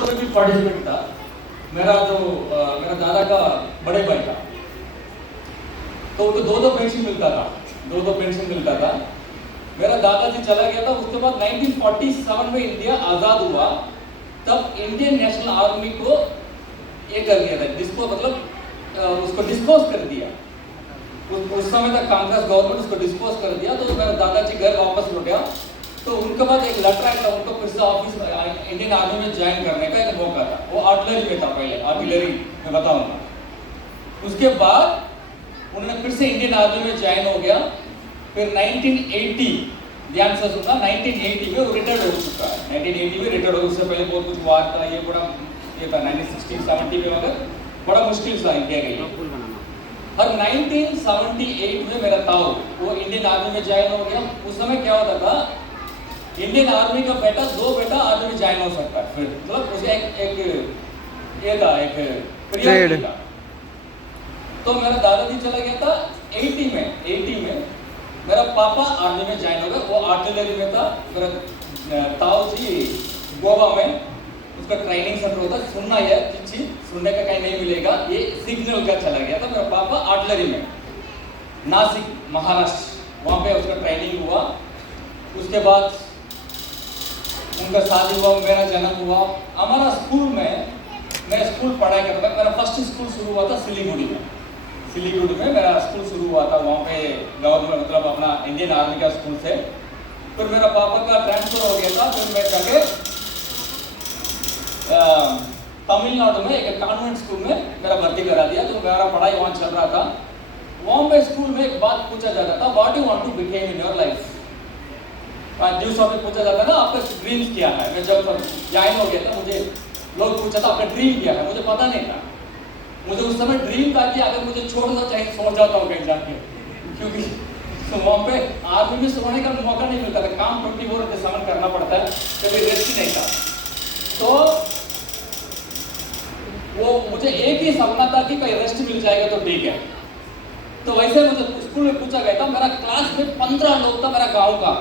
में भी पार्टिसिपेट था। मेरा दादा का बड़े भाई था, तो उनको दो पेंशन मिलता था। मेरा दादाजी चला गया था। उसके बाद 1947 में इंडिया आज़ाद हुआ, तब इंडियन नेशनल आर्मी को ये कर दिया था, उसको डिस्पोज कर दिया। उस समय तक कांग्रेस गवर्नमेंट उसको डिस्पोज कर दिया। तो मेरा दादाजी घर वापस लौटा, तो उनके बाद एक लेटर आया था उनको फिर से ऑफिस इंडियन आर्मी में ज्वाइन करने का एक मौका था। वो आर्टिलरी में था, पहले आर्टिलरी में बताऊंगा। उसके बाद उन्होंने फिर से इंडियन आर्मी में ज्वाइन हो गया। फिर 1980, ध्यान से सुनना, 1980 में वो रिटायर्ड हो चुका है। 1980 में रिटायर्ड हो, उससे पहले बहुत कुछ वार था, ये था 1960-70 में, मगर बड़ा मुश्किल था इंडिया के लिए। और 1978 में मेरा ताऊ वो इंडियन आर्मी में ज्वाइन हो गया। उस समय क्या होता था, इंडियन आर्मी का दो बेटा आर्मी में ज्वाइन हो सकता है। फिर मतलब उसे एक पीरियड था। तो मेरा दादाजी चला गया था 80 में मेरा पापा आर्मी में ज्वाइन हो गया। वो आर्टिलरी में था। मेरा ताऊ जी गोवा में उसका ट्रेनिंग सेंटर होता है। सुनना है चीज, सुनने का कहीं नहीं मिलेगा, ये सिग्नल का चला गया था। मेरा पापा आर्टिलरी में नासिक महाराष्ट्र, वहाँ पे उसका ट्रेनिंग हुआ। उसके बाद उनका शादी हुआ, मेरा जन्म हुआ। हमारा स्कूल में मैं स्कूल पढ़ाई करता था। मेरा फर्स्ट स्कूल शुरू हुआ था सिलीगुड़ी में मेरा स्कूल शुरू हुआ था। वहाँ पे गवर्नमेंट मतलब अपना इंडियन आर्मी का स्कूल से। फिर मेरा पापा का ट्रांसफर हो गया था। फिर मैं जाके तमिलनाडु में एक कॉन्वेंट स्कूल में मेरा भर्ती करा दिया। तो मेरा पढ़ाई वहाँ चल रहा था। वहाँ पे स्कूल में एक बात पूछा जाता था, what you want to become in your life. News में पूछा जाता ना, आपका ड्रीम्स क्या है। मैं जब ज्वाइन हो गया था, मुझे लोग पूछा था आपका ड्रीम क्या है। मुझे पता नहीं था। मुझे उस समय ड्रीम था कि अगर मुझे छोड़ दो चाहे सो जाता हूँ कहीं जाके, क्योंकि तो वहाँ पे आर्मी में सोने का मौका नहीं मिलता था। काम 24/7 करना पड़ता है, कभी रेस्ट ही नहीं था। तो वो मुझे एक ही सपना था कि कहीं रेस्ट मिल जाएगा तो ठीक है। तो वैसे मुझे स्कूल में पूछा गया था। मेरा क्लास में 15 लोग था मेरा गाँव का।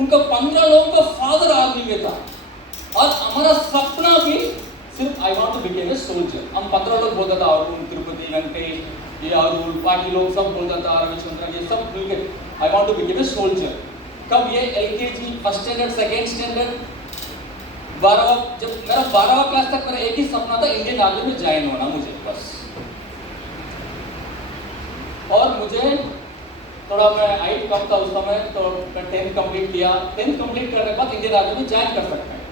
उनका 15 लोगों का फादर आर्मी में था। और हमारा सपना भी सिर्फ I want to became a soldier. हम 15 लोग बोलता था, और तिरुपति वेंकटेश, ये और बाकी लोग सब बोलता था, रविचंद्रन, ये सब मिलकर I want to became a soldier. कब ये LKG, first standard, second standard, 12वां, जब मेरा 12वां क्लास तक मेरा एक ही सपना था, इंडियन आर्मी में ज्वाइन होना मुझे बस। और मुझे थोड़ा मैं हाइट कम था उस समय, तो मैं 10th कंप्लीट किया। 10th कंप्लीट करने के बाद इंडियन आर्मी में ज्वाइन कर सकते हैं,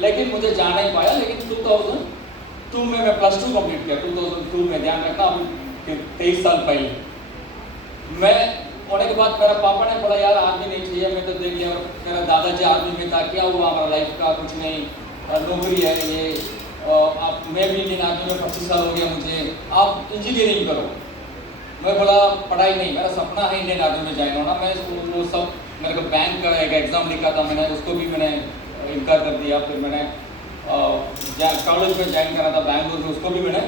लेकिन मुझे जा नहीं पाया। लेकिन 2002 में मैं +2 कंप्लीट किया। 2002 में, ध्यान रखना, अभी 23 साल पहले। मैं होने के बाद मेरा पापा ने बोला यार आर्मी नहीं चाहिए। मैं तो देख लिया, मेरा दादाजी आर्मी में था, क्या हुआ हमारा लाइफ का, कुछ नहीं, नौकरी है ये। आप मैं भी इंडियन आर्मी में 25 साल हो गया मुझे, आप इंजीनियरिंग करो। मैं बोला पढ़ाई नहीं, मेरा सपना है इंडियन आर्मी में ज्वाइन होना। मैं वो सब, मेरे को बैंक का एक एग्ज़ाम लिखा था, मैंने उसको भी मैंने इनकार कर दिया। फिर मैंने कॉलेज में ज्वाइन करा था बैंगलोर में, उसको भी मैंने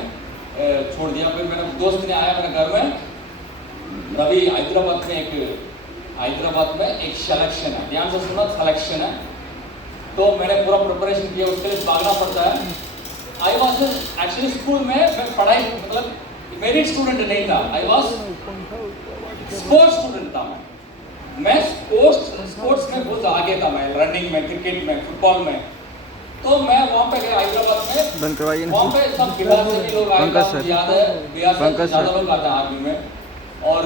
छोड़ दिया। फिर मेरा दोस्त ने आया मेरे घर में, रवि हैदराबाद में एक सिलेक्शन है, ध्यान से सुना, सिलेक्शन है। तो मैंने पूरा प्रिपरेशन किया, उसके लिए भागना पड़ता है। आई वॉज एक्चुअली स्कूल में मैं पढ़ाई मतलब मेरिट स्टूडेंट नहीं था, आई वॉज स्पोर्ट्स स्टूडेंट था। मैं स्पोर्ट्स में बहुत आगे था, मैं रनिंग में, क्रिकेट में, फुटबॉल में। तो मैं वहाँ पे गया हैदराबाद में। वहाँ पे सब बिहार से भी लोग आए थे, याद है, बिहार से ज़्यादा लोग आते हैं आर्मी में, और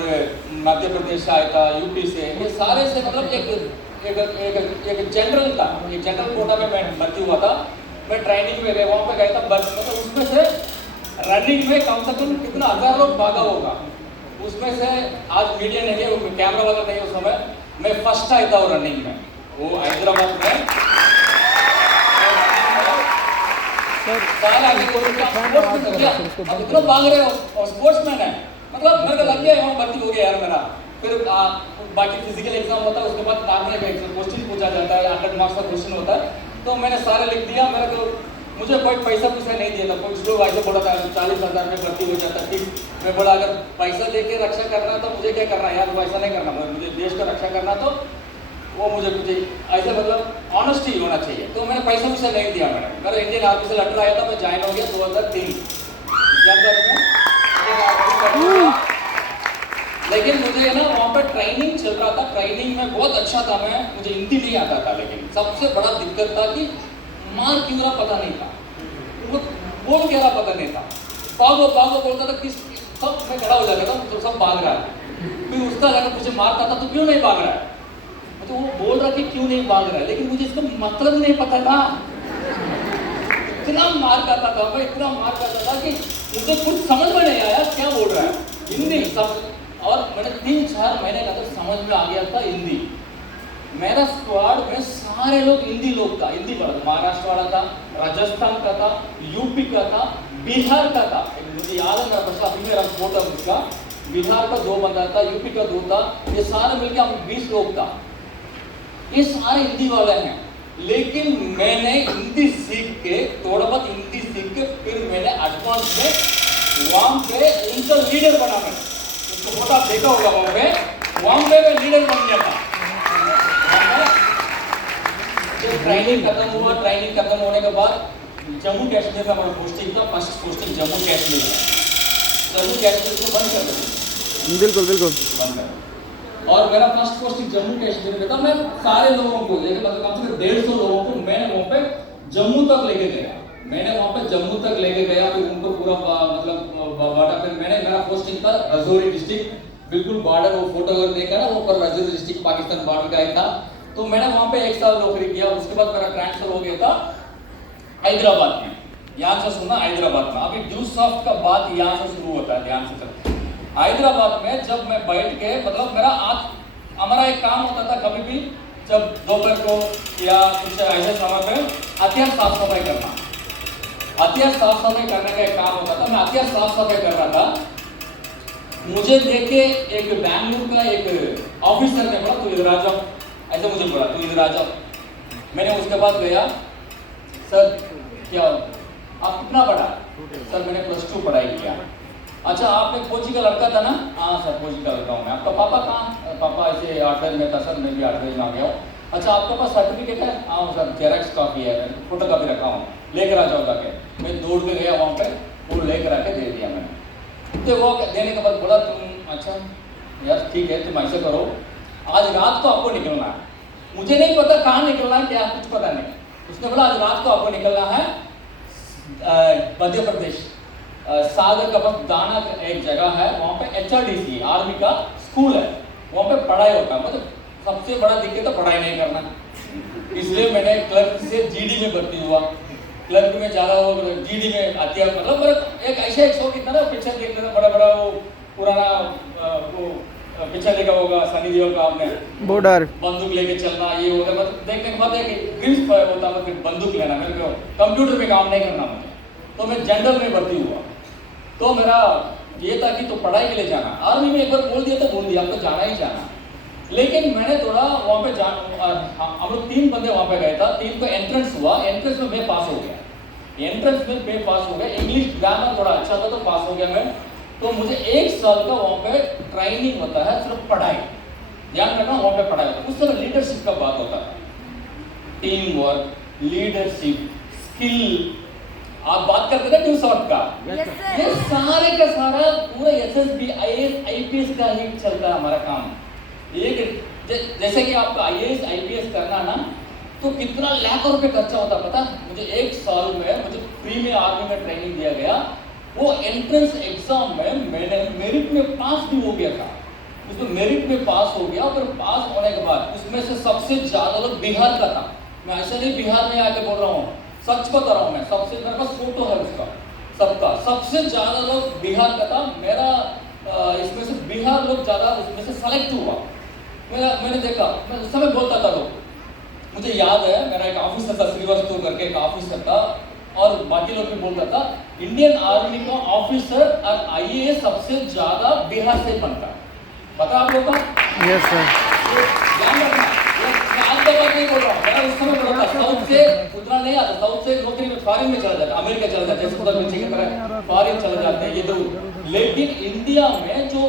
मध्य प्रदेश से आया था, यूपी से, ये सारे से मतलब एक जनरल था, एक जनरल कोटा में मैं भर्ती हुआ था। मैं ट्रेनिंग में गया, वहाँ पे गया था, बस मतलब उसमें से रनिंग में कम से कम कितना 1000 लोग भागा होगा। उसमें से आज मीडिया नहीं है, कैमरा वाला नहीं, उस समय मैं फर्स्ट आया था रनिंग में, वो हैदराबाद में। इतना भाग रहे हो और स्पोर्ट्समैन है, मतलब मेरे को लग गया वहाँ भर्ती हो गया यार मेरा। फिर बाकी फिजिकल एग्जाम होता है, उसके बाद नॉर्मल एग्जाम क्वेश्चन पूछा जाता है, 100 मार्क्स का क्वेश्चन होता है। तो मैंने सारे लिख दिया। मेरे को मुझे कोई पैसा नहीं दिया था। कुछ लोग ऐसे बोला था 40,000 में भर्ती हो जाता। ठीक, मैं बोला अगर पैसा देके रक्षा करना तो मुझे क्या करना है यार, पैसा नहीं करना, मुझे देश का रक्षा करना। तो वो मुझे कुछ ऐसे मतलब ऑनेस्टी होना चाहिए। तो मैंने पैसा वैसा नहीं दिया मैंने, मेरा इंडियन आर्मी से लेटर आया था, मैं ज्वाइन हो गया 2003 जनवरी में। लेकिन मुझे ना वहाँ पर ट्रेनिंग चल रहा था, ट्रेनिंग में बहुत अच्छा था मैं, मुझे हिंदी नहीं आता था, लेकिन सबसे बड़ा दिक्कत था कि मार क्यों रहा पता नहीं था, बोल क्या रहा पता नहीं था, भागो भागो बोलता था, किस सब मैं खड़ा हो जाता था तो सब भाग रहा है, फिर उसका अगर मुझे मारता था तो क्यों नहीं भाग रहा है, तो वो बोल रहा कि क्यों नहीं भाग रहा है, लेकिन मुझे इसका मतलब नहीं पता था। इतना मार खाता था मैं, इतना मार खाता था कि मुझे कुछ समझ में नहीं आया क्या बोल रहा है, हिंदी सब। और मैंने 3-4 महीने का तो समझ में आ गया था हिंदी। मेरा स्क्वाड में सारे लोग हिंदी लोग था, हिंदी वाला महाराष्ट्र वाला था, राजस्थान का था, यूपी का था, बिहार का था, मुझे याद है मेरा बच्चा अभी मेरा फोटो उसका, बिहार का 2 बंदा था, यूपी का 2 था, ये सारे मिलकर हम 20 लोग था, ये सारे हिंदी वाले हैं। लेकिन मैंने हिंदी सीख के, थोड़ा बहुत हिंदी सीख के, फिर मैंने एडवांस में वहां पे उनका लीडर बना, मैं उसको फोटो आप देखा होगा, वहां पे मैं लीडर बन गया था। ट्रेनिंग खत्म हुआ, ट्रेनिंग खत्म होने के बाद जम्मू कश्मीर में हमारा पोस्टिंग था, फर्स्ट पोस्टिंग जम्मू कश्मीर में। जम्मू कश्मीर को बंद कर दो, बिल्कुल बिल्कुल बंद कर। और मेरा फर्स्ट पोस्टिंग जम्मू कश्मीर में था। मैं सारे लोगों को, जैसे मतलब कम से कम 150 लोगों को मैंने वहाँ पे जम्मू तक लेके गया, मैंने वहाँ पे जम्मू तक लेके गया, फिर उनको पूरा मतलब बाटा, फिर मैंने मेरा पोस्टिंग था राजौरी डिस्ट्रिक्ट, बिल्कुल बॉर्डर, वो फोटो अगर देखा ना वो पर राजौरी डिस्ट्रिक्ट पाकिस्तान बॉर्डर का ही था। तो मैंने वहाँ पे 1 साल नौकरी किया, उसके बाद मेरा ट्रांसफर हो गया था हैदराबाद में। यहाँ से सुना हैदराबाद में, अभी ड्यू सॉफ्ट का बात यहाँ से शुरू होता है, ध्यान से चलते। हैदराबाद में जब मैं बैठ के, मतलब मेरा आज हमारा एक काम होता था, कभी भी जब दोपहर को या कुछ ऐसे समय पे हथियार साफ सफाई करना, हथियार साफ सफाई करने का एक काम होता था। मैं हथियार साफ सफाई कर रहा था, मुझे देख के एक बैंगलोर का एक ऑफिसर ने बोला, तू इधर आ जाओ, ऐसे मुझे बोला, तू इधर आ जाओ। मैंने उसके बाद गया, सर क्या आप कितना पढ़ा? सर मैंने +2 पढ़ाई किया। अच्छा आपने फौजी का लड़का था ना? हाँ सर फौजी का लड़का हूँ मैं। आपका पापा कहाँ? पापा ऐसे 8वीं में था सर, मैं भी 8वीं में आ गया हूँ। अच्छा आपके पास सर्टिफिकेट है? हाँ सर जेरॉक्स कॉपी है, फोटो कॉपी रखा हूँ, लेकर आ जाओ जाके। मैं दौड़ के गया वहाँ पे, वो लेकर आके दे दिया मैंने। तो वो देने के बाद बोला, तुम अच्छा यार ठीक है, तुम ऐसे करो, आज रात को आपको निकलना है। मुझे नहीं पता कहाँ निकलना है, क्या कुछ पता नहीं। उसने बोला आज रात को आपको निकलना है मध्य प्रदेश, सागर का पास दाना एक जगह है, वहाँ पे HRDC आर्मी का स्कूल है, वहाँ पे पढ़ाई होता है। मतलब सबसे बड़ा दिक्कत तो पढ़ाई नहीं करना, इसलिए मैंने क्लर्क से GD में भर्ती हुआ। क्लर्क में ज़्यादा हो, GD में आती है, मतलब मेरा एक ऐसा एक शौक इतना ना, पिक्चर देखते थे बड़ा बड़ा, वो पुराना वो पिक्चर देखा होगा सनी देओल का आपने, बॉर्डर बंदूक लेके चलना, ये होगा। मतलब देखने के बाद एक ड्रीम्स होता है, फिर बंदूक लेना, मेरे को कंप्यूटर में काम नहीं करना मुझे, तो मैं जनरल में भर्ती हुआ। तो मेरा ये था कि तो पढ़ाई के लिए जाना, आर्मी में एक बार बोल दिया तो बोल दिया, आपको जाना ही जाना। लेकिन मैंने थोड़ा वहाँ पे हम लोग 3 बंदे वहाँ पे गए था, 3 को एंट्रेंस हुआ, एंट्रेंस में मैं पास हो गया, एंट्रेंस में मैं पास हो गया, इंग्लिश ग्रामर थोड़ा अच्छा था तो पास हो गया मैं। तो मुझे 1 साल का वहाँ पे ट्रेनिंग होता है, सिर्फ पढ़ाई, ध्यान रखना वहाँ पे पढ़ाई होता है। उस समय लीडरशिप का बात होता है, टीम वर्क, लीडरशिप, स्किल, आप बात करते ना ड्यू सॉफ्ट का, ये सारे का सारा पूरा SSB IAS IPS का ही चलता है हमारा काम। एक जैसे कि आपका IAS IPS करना ना, तो कितना लाखों रुपए खर्चा होता पता? मुझे 1 साल में मुझे फ्री में आर्मी में ट्रेनिंग दिया गया। वो एंट्रेंस एग्जाम में मैंने मेरिट में पास भी हो गया था, उसमें मेरिट में पास हो गया। और पास होने के बाद उसमें से सबसे ज्यादा लोग बिहार का था। मैं ऐसा नहीं बिहार में आके बोल रहा हूँ, सच बता रहा हूँ मैं, सबसे मेरे पास फोटो है उसका सबका, सबसे ज्यादा लोग बिहार का था। मेरा इसमें से बिहार लोग ज्यादा उसमें से सेलेक्ट हुआ। मैंने देखा, मैं उस समय बोलता था लोग, मुझे याद है मेरा एक ऑफिसर था, श्रीवास्तव करके एक ऑफिसर था, और बाकी लोग भी बोलता था इंडियन आर्मी का ऑफिसर और IAS सबसे ज्यादा बिहार से बनता है। पता आप लोग का? Yes sir. ध्यान रखना, मैं आज का बात नहीं बोल रहा हूँ, मैं उस समय बोला था साउथ से उतना नहीं आता, साउथ से नौकरी में फॉरेन में चला जाता, अमेरिका चला जाता है, जैसे बच्चे की तरह फॉरेन चले जाते हैं ये दो। लेकिन इंडिया में जो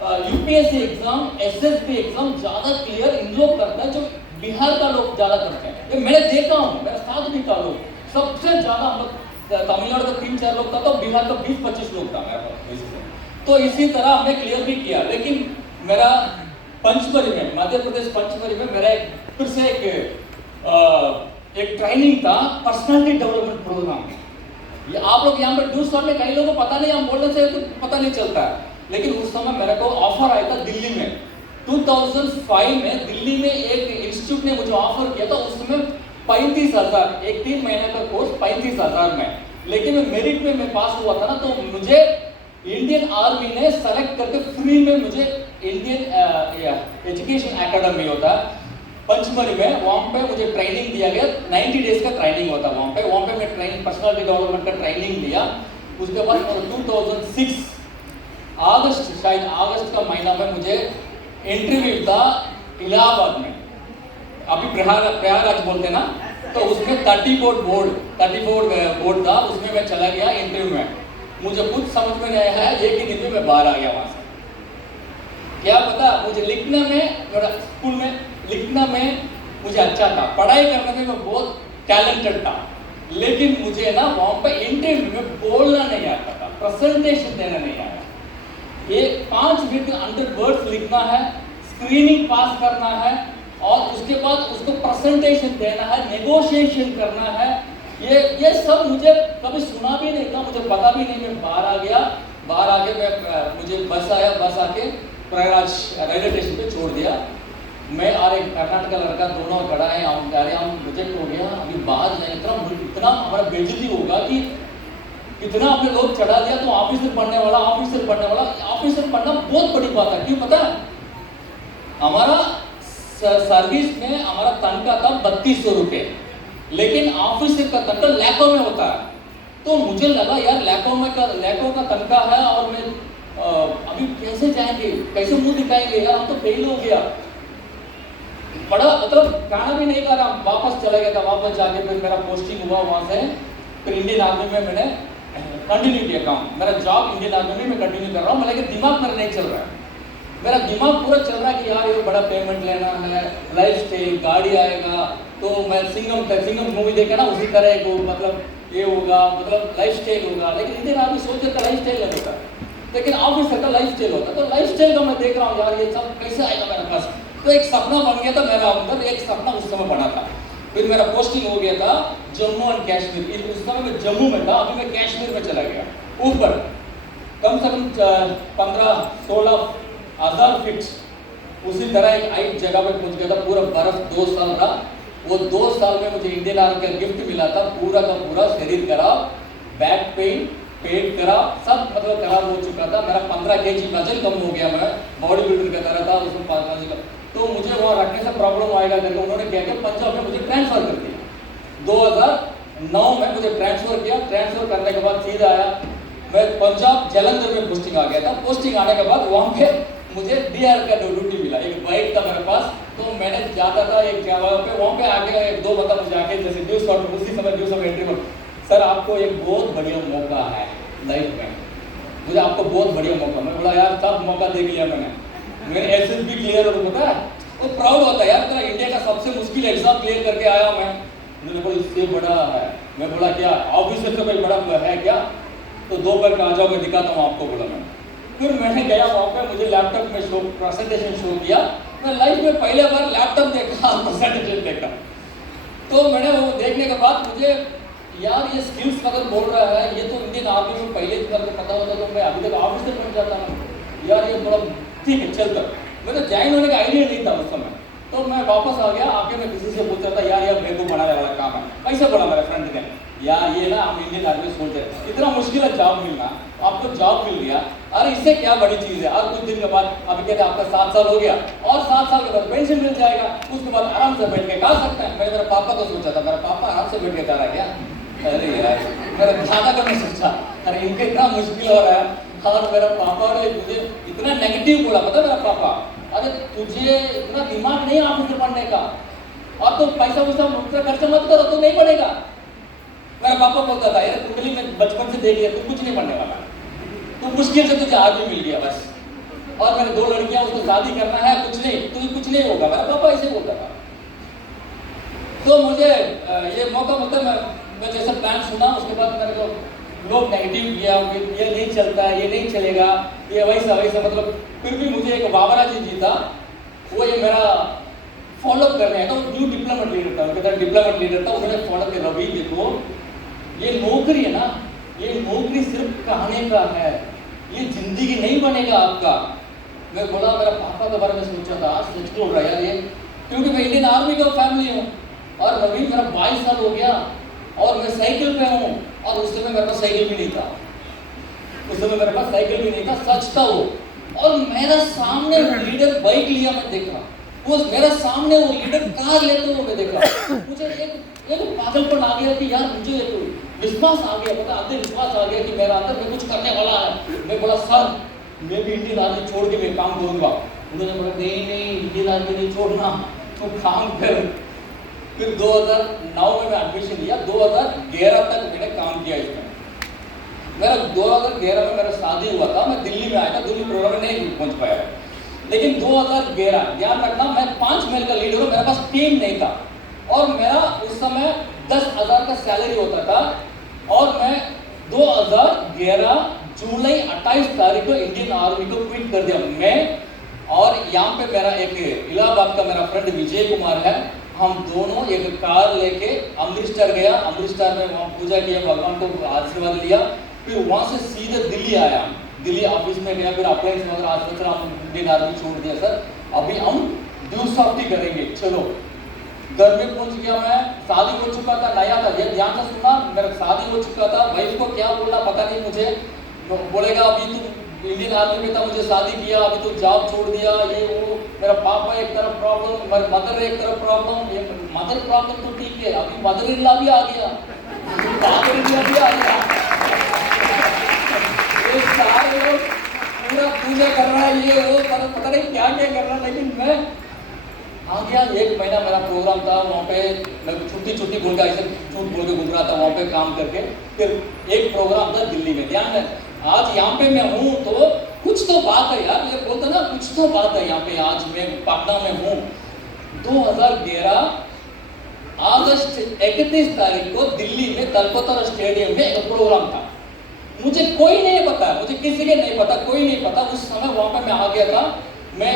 UPSC एग्जाम, SSB एग्जाम ज्यादा क्लियर इन लोग करता है, जो बिहार का लोग ज्यादा करते हैं। ये मैंने देखा हूँ, मेरा साथ भी था लोग, सबसे ज्यादा हम लोग तमिलनाडु का 3-4 लोग था, तो बिहार का 20-25 लोग था मेरे पास। तो इसी तरह हमने क्लियर भी किया। लेकिन मेरा पंचमढ़ी में, मध्य प्रदेश पंचमढ़ी में मेरा फिर से एक ट्रेनिंग था, पर्सनालिटी डेवलपमेंट प्रोग्राम। ये आप लोग यहाँ पर न्यूज में कई लोगों को पता नहीं, हम बोलने से तो पता नहीं चलता है। लेकिन उस समय मेरे को ऑफर आया था दिल्ली में 2005 में। दिल्ली में एक इंस्टीट्यूट ने मुझे ऑफर किया था, उस समय 35,000, एक 3 महीने का कोर्स 35,000 में। लेकिन मैं मेरिट में मैं पास हुआ था ना, तो मुझे इंडियन आर्मी ने सेलेक्ट करके फ्री में मुझे इंडियन एजुकेशन एकेडमी होता है पंचमढ़ी में, वहाँ पे मुझे ट्रेनिंग दिया गया। 90 डेज का ट्रेनिंग होता है वहाँ पे मैं ट्रेनिंग, पर्सनालिटी डेवलपमेंट का ट्रेनिंग लिया। उसके बाद 2006 अगस्त, शायद अगस्त का महीना में मुझे इंटरव्यू था इलाहाबाद में, अभी प्रयागराज बोलते ना, तो उसमें 34 बोर्ड था, उसमें मैं चला गया इंटरव्यू में। मुझे कुछ समझ में नहीं आया, एक ही दिन में मैं बाहर आ गया वहाँ से। क्या पता, मुझे लिखने में, मेरा स्कूल में लिखना में मुझे अच्छा था, पढ़ाई करने में मैं बहुत टैलेंटेड था, लेकिन मुझे ना वहाँ पे इंटरव्यू में बोलना नहीं आता था, प्रेजेंटेशन देना नहीं आया। ये 5 मिनट के अंदर वर्ड्स लिखना है, स्क्रीनिंग पास करना है, और उसके बाद उसको प्रेजेंटेशन देना है, नेगोशिएशन करना है। ये सब मुझे कभी सुना भी नहीं था, मुझे पता भी नहीं। मैं बाहर आ गया, बाहर आके मुझे बस आया, बस आके प्रयागराज रेलवे स्टेशन पे छोड़ दिया। मैं और एक कर्नाटक का लड़का दोनों खड़ा है, हम कह रहे हैं हम रिजेक्ट हो गया, अभी बाहर जाए इतना हमारा बेइज्जती होगा कि इतना अपने लोग चढ़ा दिया, तो ऑफिसर बनने वाला, ऑफिसर बनना बहुत बड़ी बात है। क्यों पता है? हमारा सर्विस में हमारा तनख्वाह था 3200 रुपये, लेकिन ऑफिसर का तनख्वाह लाखों में होता है। तो मुझे लगा यार लाखों का तनख्वाह है, और मैं अभी कैसे जाएंगे, कैसे मुंह दिखाएंगे यार, हम तो फेल हो गया। बड़ा मतलब खाना भी नहीं खा रहा, वापस चला गया था। वापस जाके फिर मेरा पोस्टिंग हुआ वहाँ से, फिर इंडियन आर्मी में मैंने कंटिन्यू किया काम। मेरा जॉब इंडियन आर्मी में मैं कंटिन्यू कर रहा हूँ, लेकिन दिमाग मेरा नहीं चल रहा है। मेरा दिमाग पूरा चल रहा है कि यार ये बड़ा पेमेंट लेना है, लाइफ स्टाइल, गाड़ी आएगा, तो मैं सिंगम मूवी देखे ना, उसी तरह को मतलब ये होगा, मतलब लाइफ स्टाइल होगा। लेकिन इंडियन आर्मी सोचते का लाइफ स्टाइल नहीं होता, लेकिन ऑफिसर का लाइफ स्टाइल होता है। तो लाइफ स्टाइल का मैं देख रहा हूँ यार, ये सब कैसे आएगा मेरे पास। तो एक सपना बन गया था मेरा अंदर, एक सपना उस समय बना था। फिर मेरा पोस्टिंग हो गया था जम्मू एंड कश्मीर। उस समय मैं जम्मू में था, अभी मैं कश्मीर में चला गया। ऊपर कम से कम 15-16 हज़ार फीट उसी तरह एक जगह पे पहुंच गया था। पूरा बर्फ 2 साल रहा। वो 2 साल में मुझे इंडियन आर्मी का गिफ्ट मिला था, पूरा का पूरा शरीर खराब, बैक पेन, पेट खराब, सब मतलब खराब हो चुका था। मेरा 15 kg वजन कम हो गया, मैं बॉडी बिल्डर का तरह था उसमें 5 kg का। तो मुझे वहाँ रखने से प्रॉब्लम आएगा करके उन्होंने क्या किया, पंजाब में मुझे ट्रांसफर कर दिया। 2009 में मुझे ट्रांसफर किया। ट्रांसफर करने के बाद सीधा आया मैं पंजाब जलंधर में पोस्टिंग आ गया था। पोस्टिंग आने के बाद वहाँ पे मुझे डीआर का ड्यूटी मिला। एक बाइक था मेरे पास, तो मैंने जाता था एक जगह पे, वहाँ पे आके 2 बंदा मुझे आके जैसे न्यूज़ शॉट उसी समय न्यूज़ में एंट्री कर, सर आपको एक बहुत बढ़िया मौका है लाइफ में, मुझे आपको बहुत बढ़िया मौका। मैं बोला यार सब मौका देख लिया मैंने एसएसबी क्लियर हो होता है, वो प्राउड होता है यार, तेरा इंडिया का सबसे मुश्किल एग्जाम क्लियर करके आया मैं। उन्होंने बोला इससे बड़ा है। मैं बोला क्या ऑफिसर से कोई बड़ा है क्या? तो 2 बार का आ जाओ, मैं दिखाता हूँ आपको, बोला मैं। फिर मैंने गया वहाँ पे, मुझे लैपटॉप में शो प्रेजेंटेशन शो किया। मैं लाइफ में पहले बार लैपटॉप देखा, प्रेजेंटेशन देखा। तो मैंने वो देखने के बाद मुझे यार ये स्किल्स अगर बोल रहा है, ये तो इंडियन आर्मी में पहले करके पता होता तो मैं अभी तक ऑफिसर बन जाता ना यार। ये थोड़ा ठीक है चल कर, मेरे ज्वाइन होने का आइडिया नहीं था उस समय। तो मैं वापस आ गया। आके मैं किसी से पूछ रहा था यार मेरे को बनाने वाला काम है। कैसे बोला मेरे फ्रेंड ने, यार ये ना हम इंडियन आर्मी सोच रहे हैं, इतना मुश्किल है जॉब मिलना, आपको जॉब मिल गया, अरे इससे क्या बड़ी चीज़ है। और कुछ दिन के बाद अभी कहते हैं आपका 7 साल हो गया, और 7 साल के बाद पेंशन मिल जाएगा, उसके बाद आराम से बैठ के खा सकते हैं। मैं मेरे पापा को सोचा था, मेरा पापा आराम से बैठ के खा रहा है क्या? अरे यार मेरा ज़्यादा का मैं सोचा, अरे इनके इतना मुश्किल हो रहा है। और मेरा पापा ने मुझे इतना नेगेटिव बोला, पता मेरा पापा, अरे तुझे इतना दिमाग नहीं ऑफिसर बनने का, और तो पैसा वैसा खर्चा मत करो तो नहीं बढ़ेगा। मेरा पापा बोलता था यार कुंडली में बचपन से देख लिया, तू कुछ नहीं बनने वाला, तू मुश्किल से तुझे आदमी मिल गया बस, और मेरे 2 लड़कियां, उसको शादी करना है, कुछ नहीं, तुझे कुछ नहीं होगा। मेरा पापा ऐसे बोलता था। तो मुझे ये मौका मिलता है, मैं जैसे प्लान सुना उसके बाद मेरे को लोग नेगेटिव किया, ये नहीं चलता, ये नहीं चलेगा, ये वैसा वैसा, मतलब फिर भी मुझे एक बाबरा जी था, वो ये मेरा फॉलो कर रहे हैं। तो न्यू डिप्लोमेट लीडर था, उनके साथ डिप्लोमेट लीडर था, उन्होंने फॉलो किया, रवि देखो ये नौकरी है ना, ये नौकरी सिर्फ कहने का है, ये जिंदगी नहीं बनेगा आपका। मैं बोला मेरा पापा के बारे में सोचा था, सच बोल रहा यार ये, क्योंकि मैं इंडियन आर्मी का फैमिली हूँ और अभी मेरा 22 साल हो गया और मैं साइकिल पे हूँ, और उस समय मेरे पास साइकिल भी नहीं था, उस समय मेरे पास साइकिल भी नहीं था, सच था वो। और मेरा सामने वो लीडर बाइक लिया मैं देखा, वो मेरा सामने वो लीडर कार लेते हुए मैं देखा, मुझे एक पागलपन आ गया कि यार मुझे एक विश्वास आ गया, पता अंदर विश्वास आ गया कि मेरा अंदर मैं कुछ करने वाला है। मैं बोला सर मैं भी इंडियन आर्मी छोड़ के मैं काम करूंगा। उन्होंने बोला नहीं इंडियन आर्मी नहीं छोड़ना, तो काम कर। फिर 2009 में मैं एडमिशन लिया, 2011 तक मैंने काम किया इसमें। मेरा 2011 में मेरा शादी हुआ था, मैं दिल्ली में आया था, दिल्ली प्रोग्राम में नहीं पहुंच पाया, लेकिन 2011 ध्यान रखना मैं 5 मेल का लीडर हूँ, मेरे पास टीम नहीं था और मेरा उस समय 10,000 का सैलरी होता था और मैं 2011 जुलाई 28 तारीख को इंडियन आर्मी को क्विट कर दिया मैं। और यहाँ पे मेरा एक इलाहाबाद का मेरा फ्रेंड विजय कुमार है, हम दोनों एक कार लेके अमृतसर गया, अमृतसर में वहाँ पूजा किया, भगवान को आशीर्वाद लिया, फिर वहाँ से सीधे दिल्ली आया, दिल्ली ऑफिस में गया, फिर अप्लायंस वगैरह आज हम इंडियन आर्मी छोड़ दिया सर, अभी हम ड्यूटी करेंगे, चलो। घर में पहुंच गया, मैं शादी हो चुका था, नया था, ये ध्यान से सुना, मेरा शादी हो चुका था, वाइफ को क्या बोलना पता नहीं मुझे, बोलेगा अभी तुम इंडियन आर्मी में था, मुझे शादी किया, अभी तो जॉब छोड़ दिया, ये वो, मेरा पापा एक तरफ प्रॉब्लम, मेरा मदर एक तरफ प्रॉब्लम, ये मदर प्रॉब्लम तो ठीक है, अभी मदर इन लॉ भी आ गया, फादर इन लॉ भी आ गया, ये सारे लोग पूरा पूजा कर रहा है, ये वो पता नहीं क्या क्या कर रहा है, लेकिन मैं आ गया। 1 महीना मेरा प्रोग्राम था, वहाँ पे मैं छुट्टी बोल के ऐसे झूठ बोल के घूम रहा था वहाँ पे काम करके। फिर एक प्रोग्राम था दिल्ली में, ध्यान है आज यहाँ पे मैं हूँ तो कुछ तो बात है यार, ये बोलते ना कुछ तो बात है यहाँ पे, आज मैं पटना में हूँ। 2011 अगस्त 31 तारीख को दिल्ली में तलकतोरा स्टेडियम में एक प्रोग्राम था, मुझे कोई नहीं पता, मुझे किसी के नहीं पता, कोई नहीं पता, उस समय वहाँ पे मैं आ गया था, मैं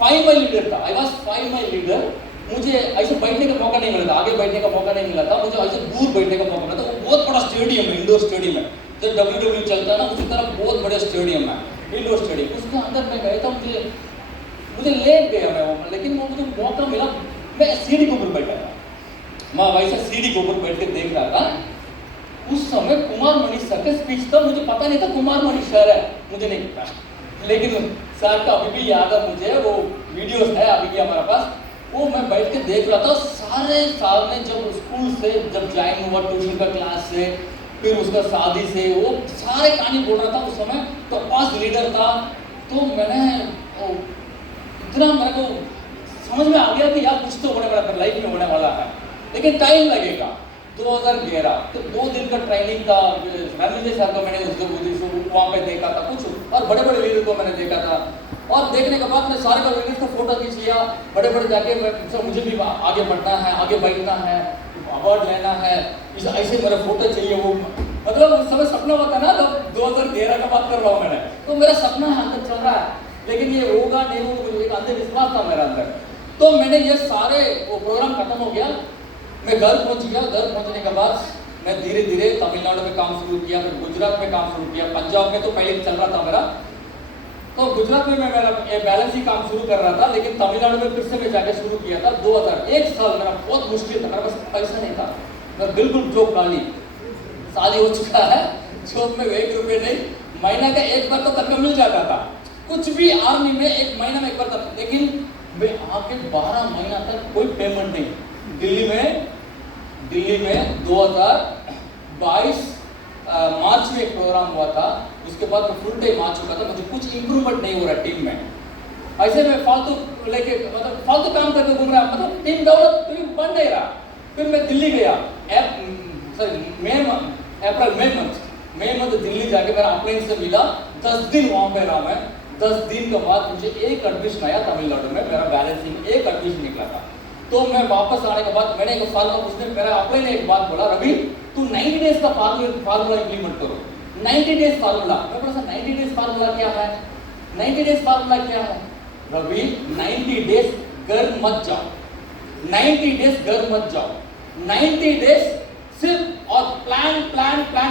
5 माइल लीडर था, आई वॉज 5 माइल लीडर। मुझे ऐसे बैठने का मौका नहीं मिला था, आगे बैठने का मौका नहीं मिला था, मुझे ऐसे दूर बैठने का मौका मिला था। वो बहुत बड़ा स्टेडियम है, इंडोर स्टेडियम है, जब WWE चलता है ना उसी तरह बहुत बड़ा स्टेडियम है, इंडोर स्टेडियम, उसके अंदर मैं गया था, मुझे लेट गया मैं वहाँ, लेकिन मुझे मौका मिला, मैं सीढ़ी के ऊपर बैठा था, मैं वैसे सीढ़ी के ऊपर बैठ के देख रहा था। उस समय कुमार मणि सर का स्पीच था, मुझे पता नहीं था कुमार मणि सर है, मुझे नहीं पता, लेकिन सर का अभी भी याद है मुझे, वो वीडियोस है अभी भी हमारे पास, वो मैं बैठ के देख रहा था। सारे साल में जब स्कूल से जब ज्वाइन हुआ, ट्यूशन का क्लास से, फिर उसका शादी से, वो सारे कहानी बोल रहा था। उस समय तो पास लीडर था, तो मैंने इतना मेरे को समझ में आ गया कि यार कुछ तो होने वाला, लाइफ में होने वाला है, लेकिन टाइम लगेगा। 2011 तो 2 दिन का ट्रेनिंग था, रमेश सर को मैंने उसको वहाँ पे देखा था कुछ, और बड़े बड़े लीडर को मैंने देखा था, और देखने के बाद मैं सारे का लीडर का फोटो खींच लिया, बड़े बड़े जाके मुझे भी आगे बढ़ना है, आगे बैठना है, अवार्ड लेना है, ऐसे मेरा फोटो चाहिए। वो मतलब उस समय सपना होता ना, तब 2013 का बात कर रहा हूँ मैंने, तो मेरा सपना है अंदर चल रहा है, लेकिन ये होगा नहीं होगा, एक अंधविश्वास था मेरा अंदर। तो मैंने ये सारे वो प्रोग्राम खत्म हो गया, मैं घर पहुंच गया। घर पहुंचने के बाद मैं धीरे धीरे तमिलनाडु में काम शुरू किया, फिर गुजरात में काम शुरू किया, पंजाब में तो पहले चल रहा था मेरा, तो गुजरात में मैं मेरा बैलेंस ही काम शुरू कर रहा था, लेकिन तमिलनाडु में फिर से मैं जाके शुरू किया था। 2001 साल मेरा बहुत मुश्किल था, मेरे पास पैसा नहीं था, मैं बिल्कुल जॉब खाली, शादी हो चुका है, जॉब में 1 रुपये नहीं, महीना का 1 बार तो तनख्वाह मिल जाता था, कुछ भी आर्मी में 1 महीना में 1 बार था, लेकिन मैं आके 12 महीना तक कोई पेमेंट नहीं। दिल्ली में 2022 मार्च में एक प्रोग्राम हुआ था, उसके बाद मैं फुल टाइम आ चुका था, मुझे कुछ इंप्रूवमेंट नहीं हो रहा टीम में, ऐसे में फालतू लेके मतलब फालतू काम करके घूम रहा, मतलब टीम डेवलप बन नहीं रहा। फिर मैं दिल्ली गया, मई मंथ दिल्ली जाके मेरा अपने से मिला, 10 दिन वहाँ पे रहा मैं। 10 दिन के बाद मुझे एक एडमिशन आया तमिलनाडु में, मेरा बैलेंसिंग एक एडमिशन निकला था। तो मैं वापस आने के बाद मैंने एक फार्मूला, उसने मेरा अप्लाई ने एक बात बोला, रवि तू 90 डेज का फार्मूला इंप्लीमेंट करो। 90 डेज फार्मूला, मैं बोला सर 90 डेज फार्मूला क्या है? 90 डेज फार्मूला क्या है? रवि 90 डेज घर मत जाओ, 90 डेज घर मत जाओ, 90 डेज सिर्फ और प्लान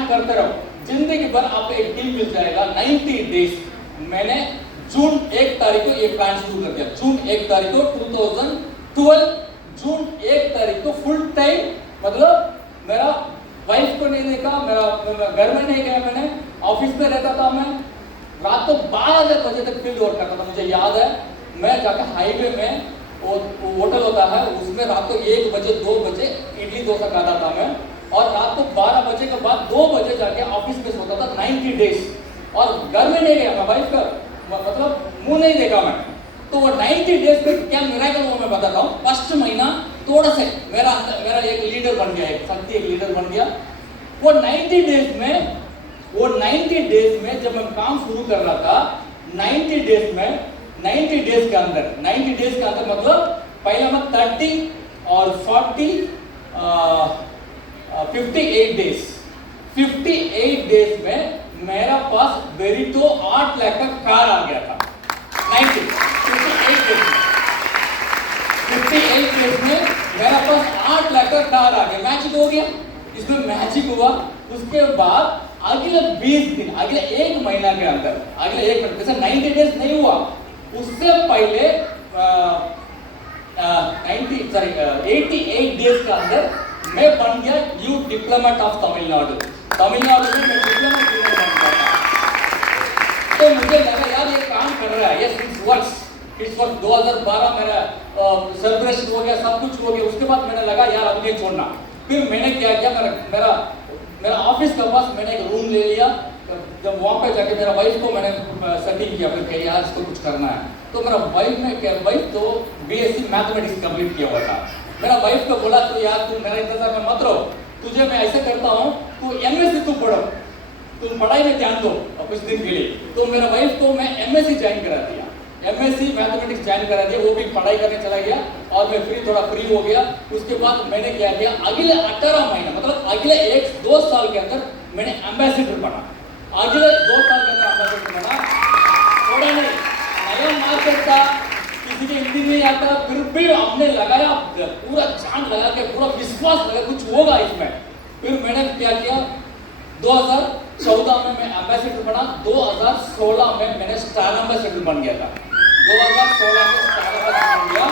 करते रहो, जिंदगी भर आपको एक टीम मिल जाएगा। 90 डेज मैंने जून 1 तारीख को ये प्लान शुरू कर दिया। जून 1 तारीख को 2012 जून 1 तारीख को फुल टाइम, मतलब मेरा वाइफ को नहीं देखा, मेरा घर में नहीं गया, मैंने ऑफिस में रहता था, मैं रात को 12 बजे तक फील्ड वर्क करता था। मुझे याद है मैं जाकर हाईवे में वो होटल होता है उसमें रात को 1 बजे 2 बजे इडली डोसा खाता था मैं, और रात को 12 बजे के बाद 2 बजे जाके ऑफिस में सोता था। 90 डेज और घर में नहीं गया मैं, वाइफ का मतलब मुंह नहीं देखा मैं। तो वो 90 डेज में क्या मिरेकल हुआ मैं बताता हूँ। फर्स्ट महीना थोड़ा से मेरा एक लीडर बन गया, एक शक्ति एक लीडर बन गया। वो 90 डेज में जब मैं काम शुरू कर रहा था, 90 डेज के अंदर मतलब पहले मैं 30 और 40 58 डेज में मेरा पास वेरिटो 8 लाख का कार आ गया था। 58 डेज में मेरा पास 8 लाख का कार आ गया। मैजिक हो गया, इसमें मैजिक हुआ। उसके बाद अगले 20 दिन, अगले 1 महीना के अंदर, अगले 1 महीना, जैसे 90 डेज नहीं हुआ उससे पहले 88 डेज के अंदर मैं बन गया new diplomat of Tamil Nadu. Tamil Nadu में मैं डिप्लोमेट बन गया। तो मुझे लगा यार ये काम कर रहा है, यस इट्स वर्क्स। 2012 मेरा सेलिब्रेशन हो गया, सब कुछ हो गया। उसके बाद मैंने लगा यार अब ये छोड़ना। फिर मैंने क्या किया, मेरा ऑफिस के पास मैंने एक रूम ले लिया। जब वहाँ पे जाके मेरा वाइफ को मैंने सेटिंग किया, फिर कहा यार इसको कुछ करना है। तो मेरा वाइफ तो बीएससी मैथमेटिक्स कंप्लीट किया हुआ था। मेरा वाइफ को बोला तो यार तू मेरा इंतजार में मत रहो, तुझे मैं ऐसे करता हूँ, तू एमएससी तू पढ़ो, तुम पढ़ाई में ध्यान दो कुछ दिन के लिए। तो मेरा वाइफ को मैं एमएससी ज्वाइन करा दिया, एमएससी मैथमेटिक्स ज्वाइन करा दिया। वो भी पढ़ाई करने चला गया और मैं थोड़ा फ्री हो गया। उसके बाद मैंने क्या किया, अगले 18 महीना मतलब अगले 1-2 साल के अंदर मैंने एम्बेसडर बना। अगले 2 साल के अंदर एम्बेसडर बना। थोड़ा नहीं, नया मार्केट था, किसी के हिंदी नहीं आता, फिर भी हमने लगाया, पूरा जान लगा के, पूरा विश्वास लगा कुछ होगा इसमें। फिर मैंने क्या किया, 2014 में मैं एम्बेसडर बना। 2016 में मैंने स्टार एम्बेसडर बन गया था। 2016 में स्टार एम्बेसडर बन गया।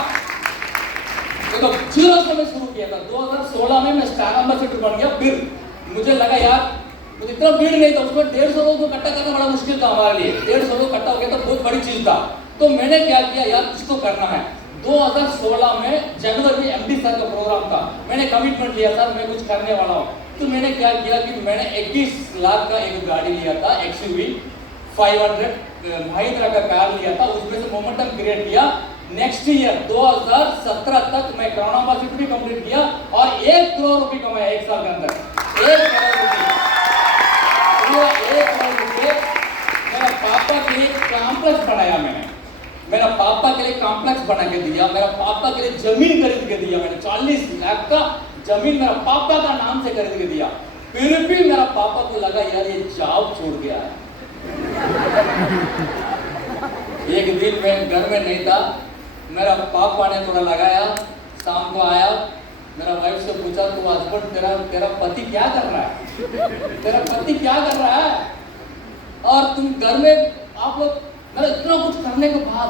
देखो 0 से मैं शुरू किया था। 2016 में मैं स्टार एम्बेसडर बन गया। फिर मुझे लगा यार मुझे इतना भीड़ नहीं था, उसमें 150 लोगों को इकट्ठा करना बड़ा मुश्किल था हमारे लिए। 150 लोग इकट्ठा हो गया तो बहुत बड़ी चीज था। तो मैंने क्या किया यार कुछ तो करना है। 2016 में जनवरी में एमडी सर का प्रोग्राम था। मैंने कमिटमेंट लिया था मैं कुछ करने वाला हूँ। तो मैंने क्या किया कि मैंने 21 लाख का एक गाड़ी लिया था, एक्सयूवी 500 महिंद्रा का कार लिया था। उसमें से मोमेंटम क्रिएट किया। नेक्स्ट ईयर 2017 तक मैं क्राउन एम्बेसडर भी कंप्लीट किया और 1 करोड़ रुपए कमाया 1 साल के अंदर। 1 करोड़ रुपए, पूरा 1 करोड़ रुपए। मेरा पापा के लिए कॉम्प्लेक्स बनाया मैंने, मेरा पापा के लिए कॉम्प्लेक्स बना के दिया। मेरा पापा के लिए जमीन खरीद के दिया मैंने। 40 लाख का जमीन मेरा पापा का नाम से खरीद के दिया। फिर भी मेरा पापा को लगा यार ये जॉब छोड़ गया है। एक दिन मैं घर में नहीं था, मेरा पापा ने थोड़ा लगाया, शाम को आया, मेरा वाइफ से पूछा तू हस्बैंड तेरा पति क्या कर रहा है, तेरा पति क्या कर रहा है, और तुम घर में आप लोग, मेरा इतना कुछ करने के बाद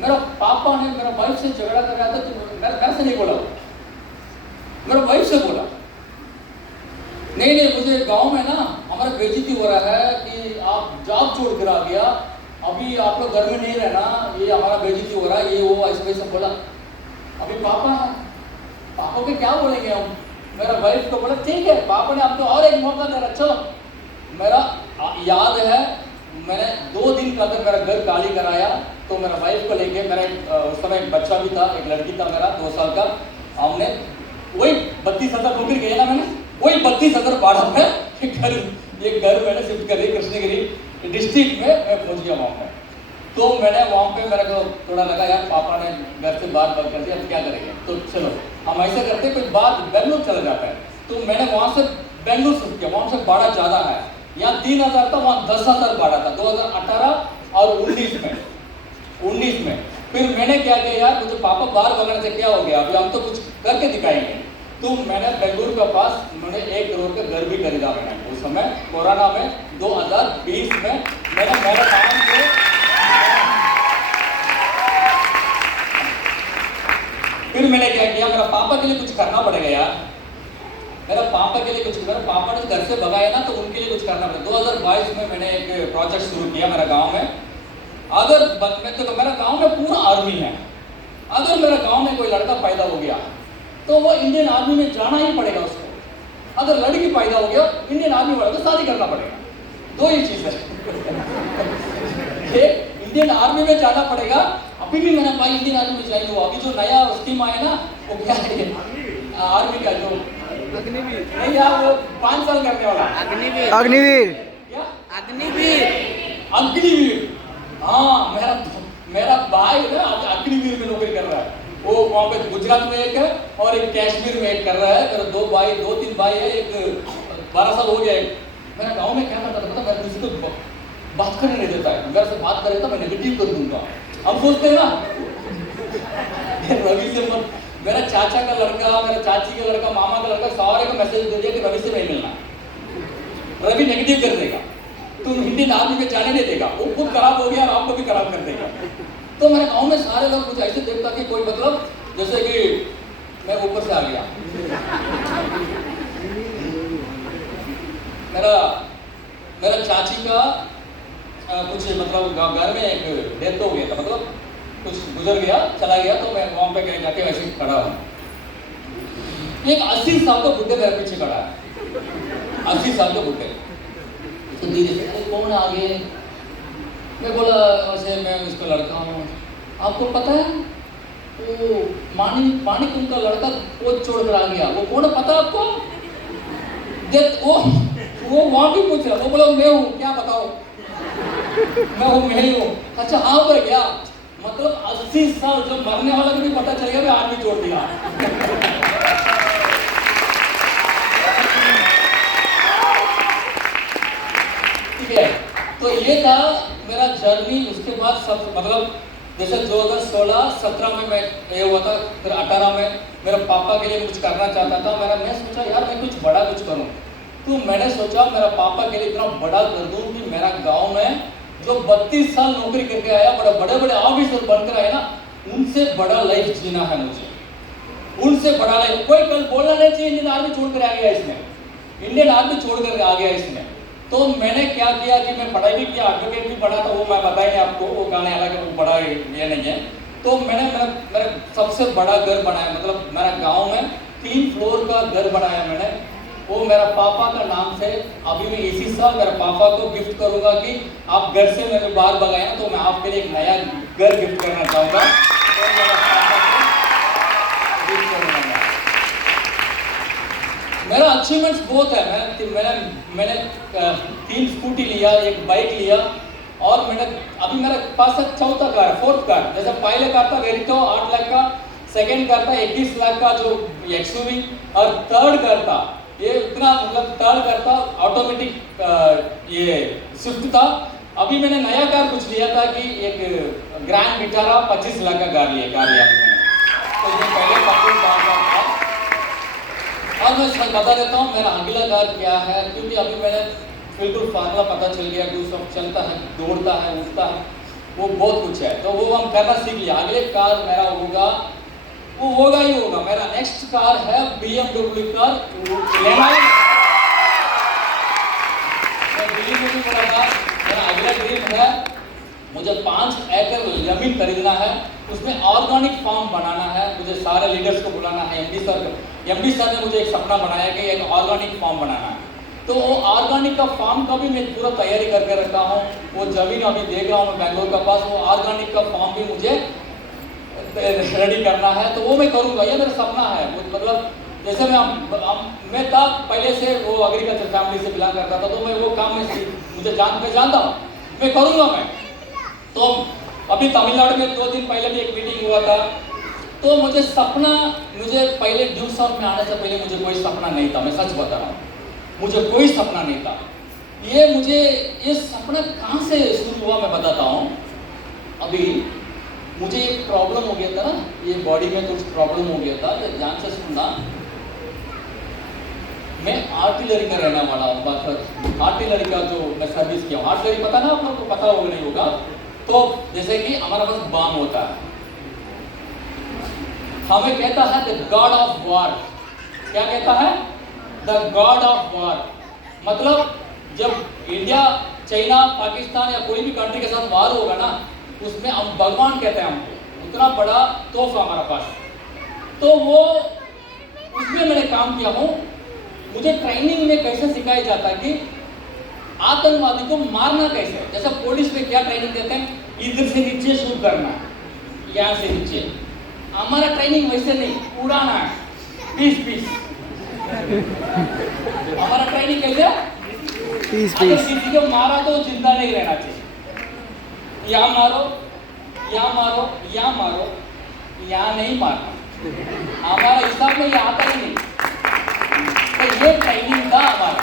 मेरा पापा ने मेरा वाइफ से झगड़ा कर रहा था। तो मेरा घर से नहीं बोला, मेरा वाइफ से बोला नहीं मुझे गांव में ना हमारा बेइज्जती हो रहा है कि आप जॉब छोड़ कर आ गया, अभी आप लोग घर में नहीं रहना, ये हमारा बेइज्जती हो रहा है, ये वो ऐसे वैसे बोला। अभी पापा को क्या बोलेंगे हम। मेरा वाइफ को बोला ठीक है, पापा ने आपको और एक मौका दे रहा, चलो। मेरा याद है मैंने 2 दिन का अंदर मेरा घर खाली कराया। तो मेरा वाइफ को लेके, मेरा उस समय एक बच्चा भी था, एक लड़की था मेरा 2 साल का। हमने वही 32,000 नौकरी किया ना मैंने, वही 32,000 भाड़ा में एक घर मैंने शिफ्ट कर दी कृष्णगिरी डिस्ट्रिक्ट में। मैं पहुंच गया वहां पर। तो मैंने वहाँ पे मेरे को थोड़ा लगा यार पापा ने घर से बात कर दिया, अब क्या करेंगे, तो चलो हम ऐसे करते कोई बात बेंगलुरु चला जाता है। तो मैंने वहाँ से बेंगलुरु शिफ्ट किया, वहाँ से भाड़ा ज़्यादा है, यहाँ 3,000 था, वहाँ 10,000 भाड़ा था 2018 और 19 में। फिर मैंने क्या किया यार, मुझे पापा बाहर भगाने से क्या हो गया, अभी हम तो कुछ करके दिखाएंगे। तो मैंने बेंगलुरु के पास मैंने 1 करोड़ का घर भी खरीदा। मैंने उस समय कोरोना में 2020 में मैंने मेरे काम से फिर मैंने क्या किया, मेरा पापा के लिए कुछ करना पड़ेगा यार, मेरा पापा के लिए कुछ, मेरे पापा ने घर से भगाया ना, तो उनके लिए कुछ करना पड़ेगा। 2022 में मैंने एक प्रोजेक्ट शुरू किया मेरा गांव में। अगर तो मेरा गांव में पूरा आर्मी है, अगर मेरे गांव में कोई लड़का पैदा हो गया तो वो इंडियन आर्मी में जाना ही पड़ेगा उसको। अगर लड़की पैदा हो गया इंडियन आर्मी वाले को शादी करना पड़ेगा। 2 ही चीज है इंडियन आर्मी में जाना पड़ेगा। अभी भी मेरा भाई इंडियन आर्मी में जाएंगे। वो अभी जो नया स्कीम आया ना, वो क्या है आर्मी का, जो अग्निवीर नहीं यार, वो 5 साल करने वाला अग्निवीर क्या अग्निवीर। हाँ, मेरा भाई ना अग्निवीर में नौकरी कर रहा है। वो वहाँ पे गुजरात में एक है और एक कश्मीर में एक कर रहा है। मेरा 2-3 भाई है, एक 12 साल हो गया। मेरा गाँव में क्या करता था पता, मैं किसी को बात करने नहीं देता है, मेरे से बात करे तो मैं नेगेटिव कर दूंगा। हम सोचते हैं ना रवि से मत, मेरा चाचा का लड़का, मेरा चाची का लड़का, मामा का लड़का, सारे को मैसेज दे दिया कि रवि से नहीं मिलना, रवि नेगेटिव कर देगा, तुम इंडियन आर्मी में जाने नहीं देगा, वो खुद खराब हो गया और आपको भी खराब कर देगा। तो मेरे गांव में सारे लोग कुछ ऐसे देखता कि कोई मतलब जैसे कि मैं ऊपर से आ गया। मेरा चाची का कुछ मतलब घर में एक डेथ हो गया था, मतलब कुछ गुजर गया, चला गया। तो मैं वहाँ पे कहीं जाके वैसे खड़ा हूँ। एक 80 साल का बुढ़े मेरे पीछे खड़ा है, 80 साल का बुढ़े। तो धीरे से अरे कौन आगे, मैं बोला वैसे मैं उसका लड़का हूँ। आपको पता है वो मानिक उनका लड़का वो छोड़ कर आ गया, वो कौन पता है आपको? वो वहाँ भी पूछ रहा, वो बोला मैं हूँ, क्या बताओ मैं ही हूँ। अच्छा हाँ पर गया, मतलब 80 साल जो मरने वाला को भी पता चल गया, मैं आर्मी छोड़ दिया। ठीक है, तो ये था मेरा जर्नी। उसके बाद सब मतलब जैसे 2016-17 में मैं ये हुआ था, फिर 18 में मेरे पापा के लिए कुछ करना चाहता था। मैं सोचा यार मैं कुछ बड़ा कुछ करूं। तो मैंने सोचा मेरा पापा के लिए इतना बड़ा कर दूं कि मेरा गांव में जो 32 साल नौकरी करके आया, बड़े ऑफिसर बनकर आए ना, उनसे बड़ा लाइफ जीना है मुझे, उनसे बड़ा लाइफ। कोई कल बोलना नहीं चाहिए इंडियन आर्मी छोड़कर आ गया इसने, इंडियन आर्मी छोड़कर आ गया इसने। तो मैंने क्या किया कि मैं पढ़ाई भी किया, एडवोकेट भी पढ़ा था, वो मैं बताएंगे आपको, वो गाने अलग है, वो बड़ा ये नहीं है। तो मैंने मेरा सबसे बड़ा घर बनाया, मतलब मेरा गांव में 3 फ्लोर का घर बनाया मैंने। वो मेरा पापा का नाम से, अभी मैं इसी साल मेरे पापा को गिफ्ट करूंगा कि आप घर से मेरे बाहर भगाए ना, तो मैं आपके लिए एक नया घर गिफ्ट करना चाहूँगा। तो मेरा पापा को गिफ्ट करूंगा। मेरा अचीवमेंट्स बहुत है। मैंने 3 स्कूटी लिया, 1 बाइक लिया, और मैंने अभी मेरे पास 4था कार, 4th कार। जैसे पहले कार था वेरिटो 8 लाख का, सेकंड कार था 21 लाख का जो एक्सयूवी, और थर्ड कार था ये इतना, मतलब थर्ड कार था ऑटोमेटिक ये स्विफ्ट था। अभी मैंने नया कार कुछ लिया था कि एक ग्रैंड विटारा 25 लाख का कार लिया मैंने। तो ये पहले 25 लाख का था। और मैं बता देता हूँ मेरा अगला कार क्या है, क्योंकि अभी मैंने बिल्कुल फार्मूला पता चल गया कि सब चलता है, दौड़ता है, उठता है, वो बहुत कुछ है। तो वो हम करना सीख लिया। अगले कार मेरा होगा, वो होगा ही होगा। मेरा नेक्स्ट कार है BMW कार लेना है। मैं दिल्ली में भी बोला था, मेरा अगला ड्रीम है मुझे 5 एकड़ जमीन खरीदना है, उसमें ऑर्गेनिक फार्म बनाना है। मुझे सारे लीडर्स को बुलाना है। एमडी सर ने मुझे एक सपना बनाया कि एक ऑर्गेनिक फार्म बनाना है। तो वो ऑर्गेनिक का फार्म का भी मैं पूरा तैयारी करके रखा हूँ। वो जमीन अभी देख रहा हूँ मैं बेंगलोर का पास, वो ऑर्गेनिक का फार्म भी मुझे रेडी करना है। तो वो मैं करूँगा, ये मेरा सपना है। मतलब जैसे मैं था पहले से वो एग्रीकल्चर फैमिली से बिलोंग करता था, तो मैं वो काम में मुझे जानता हूँ, मैं करूँगा मैं। तो अभी तमिलनाडु में 2 दिन पहले भी एक मीटिंग हुआ था। तो मुझे पहले ड्यूस ऑफ में आने से पहले मुझे कोई सपना नहीं था, मैं सच बता रहा हूँ, मुझे कोई सपना नहीं था। ये सपना कहाँ से शुरू हुआ मैं बताता हूँ। अभी मुझे एक प्रॉब्लम हो गया था ना, ये बॉडी में कुछ प्रॉब्लम हो गया था, ये ध्यान से सुनना। मैं आर्टिलरी का रहने वाला हूँ, आर्टिलरी का जो मैं सर्विस किया हूँ। आर्टिलरी पता ना आप लोग को, पता होगा नहीं होगा। तो जैसे कि हमारा पास बम होता है, हमें कहता है द गॉड ऑफ वॉर। क्या कहता है? The God of war. मतलब जब इंडिया, चाइना, पाकिस्तान या कोई भी कंट्री के साथ वार होगा ना, उसमें हम भगवान कहते हैं हमको, उतना बड़ा तोहफा हमारा पास। तो वो उसमें मैंने काम किया हूँ। मुझे ट्रेनिंग में कैसे सिखाया जाता है कि आतंकवादी को मारना कैसे। जैसे पुलिस में क्या ट्रेनिंग देते हैं, इधर से नीचे शूट करना, यहाँ से नीचे। हमारा ट्रेनिंग वैसे नहीं, उड़ाना है, पीस। हमारा ट्रेनिंग कैसे? पीस। अगर किसी को मारा तो जिंदा नहीं रहना चाहिए। यहाँ मारो, यहाँ मारो, यहाँ मारो, यहाँ नहीं मारना। हमारा हिसाब में ये आता ही नहीं। तो ये ट्रेनिंग था हमारा।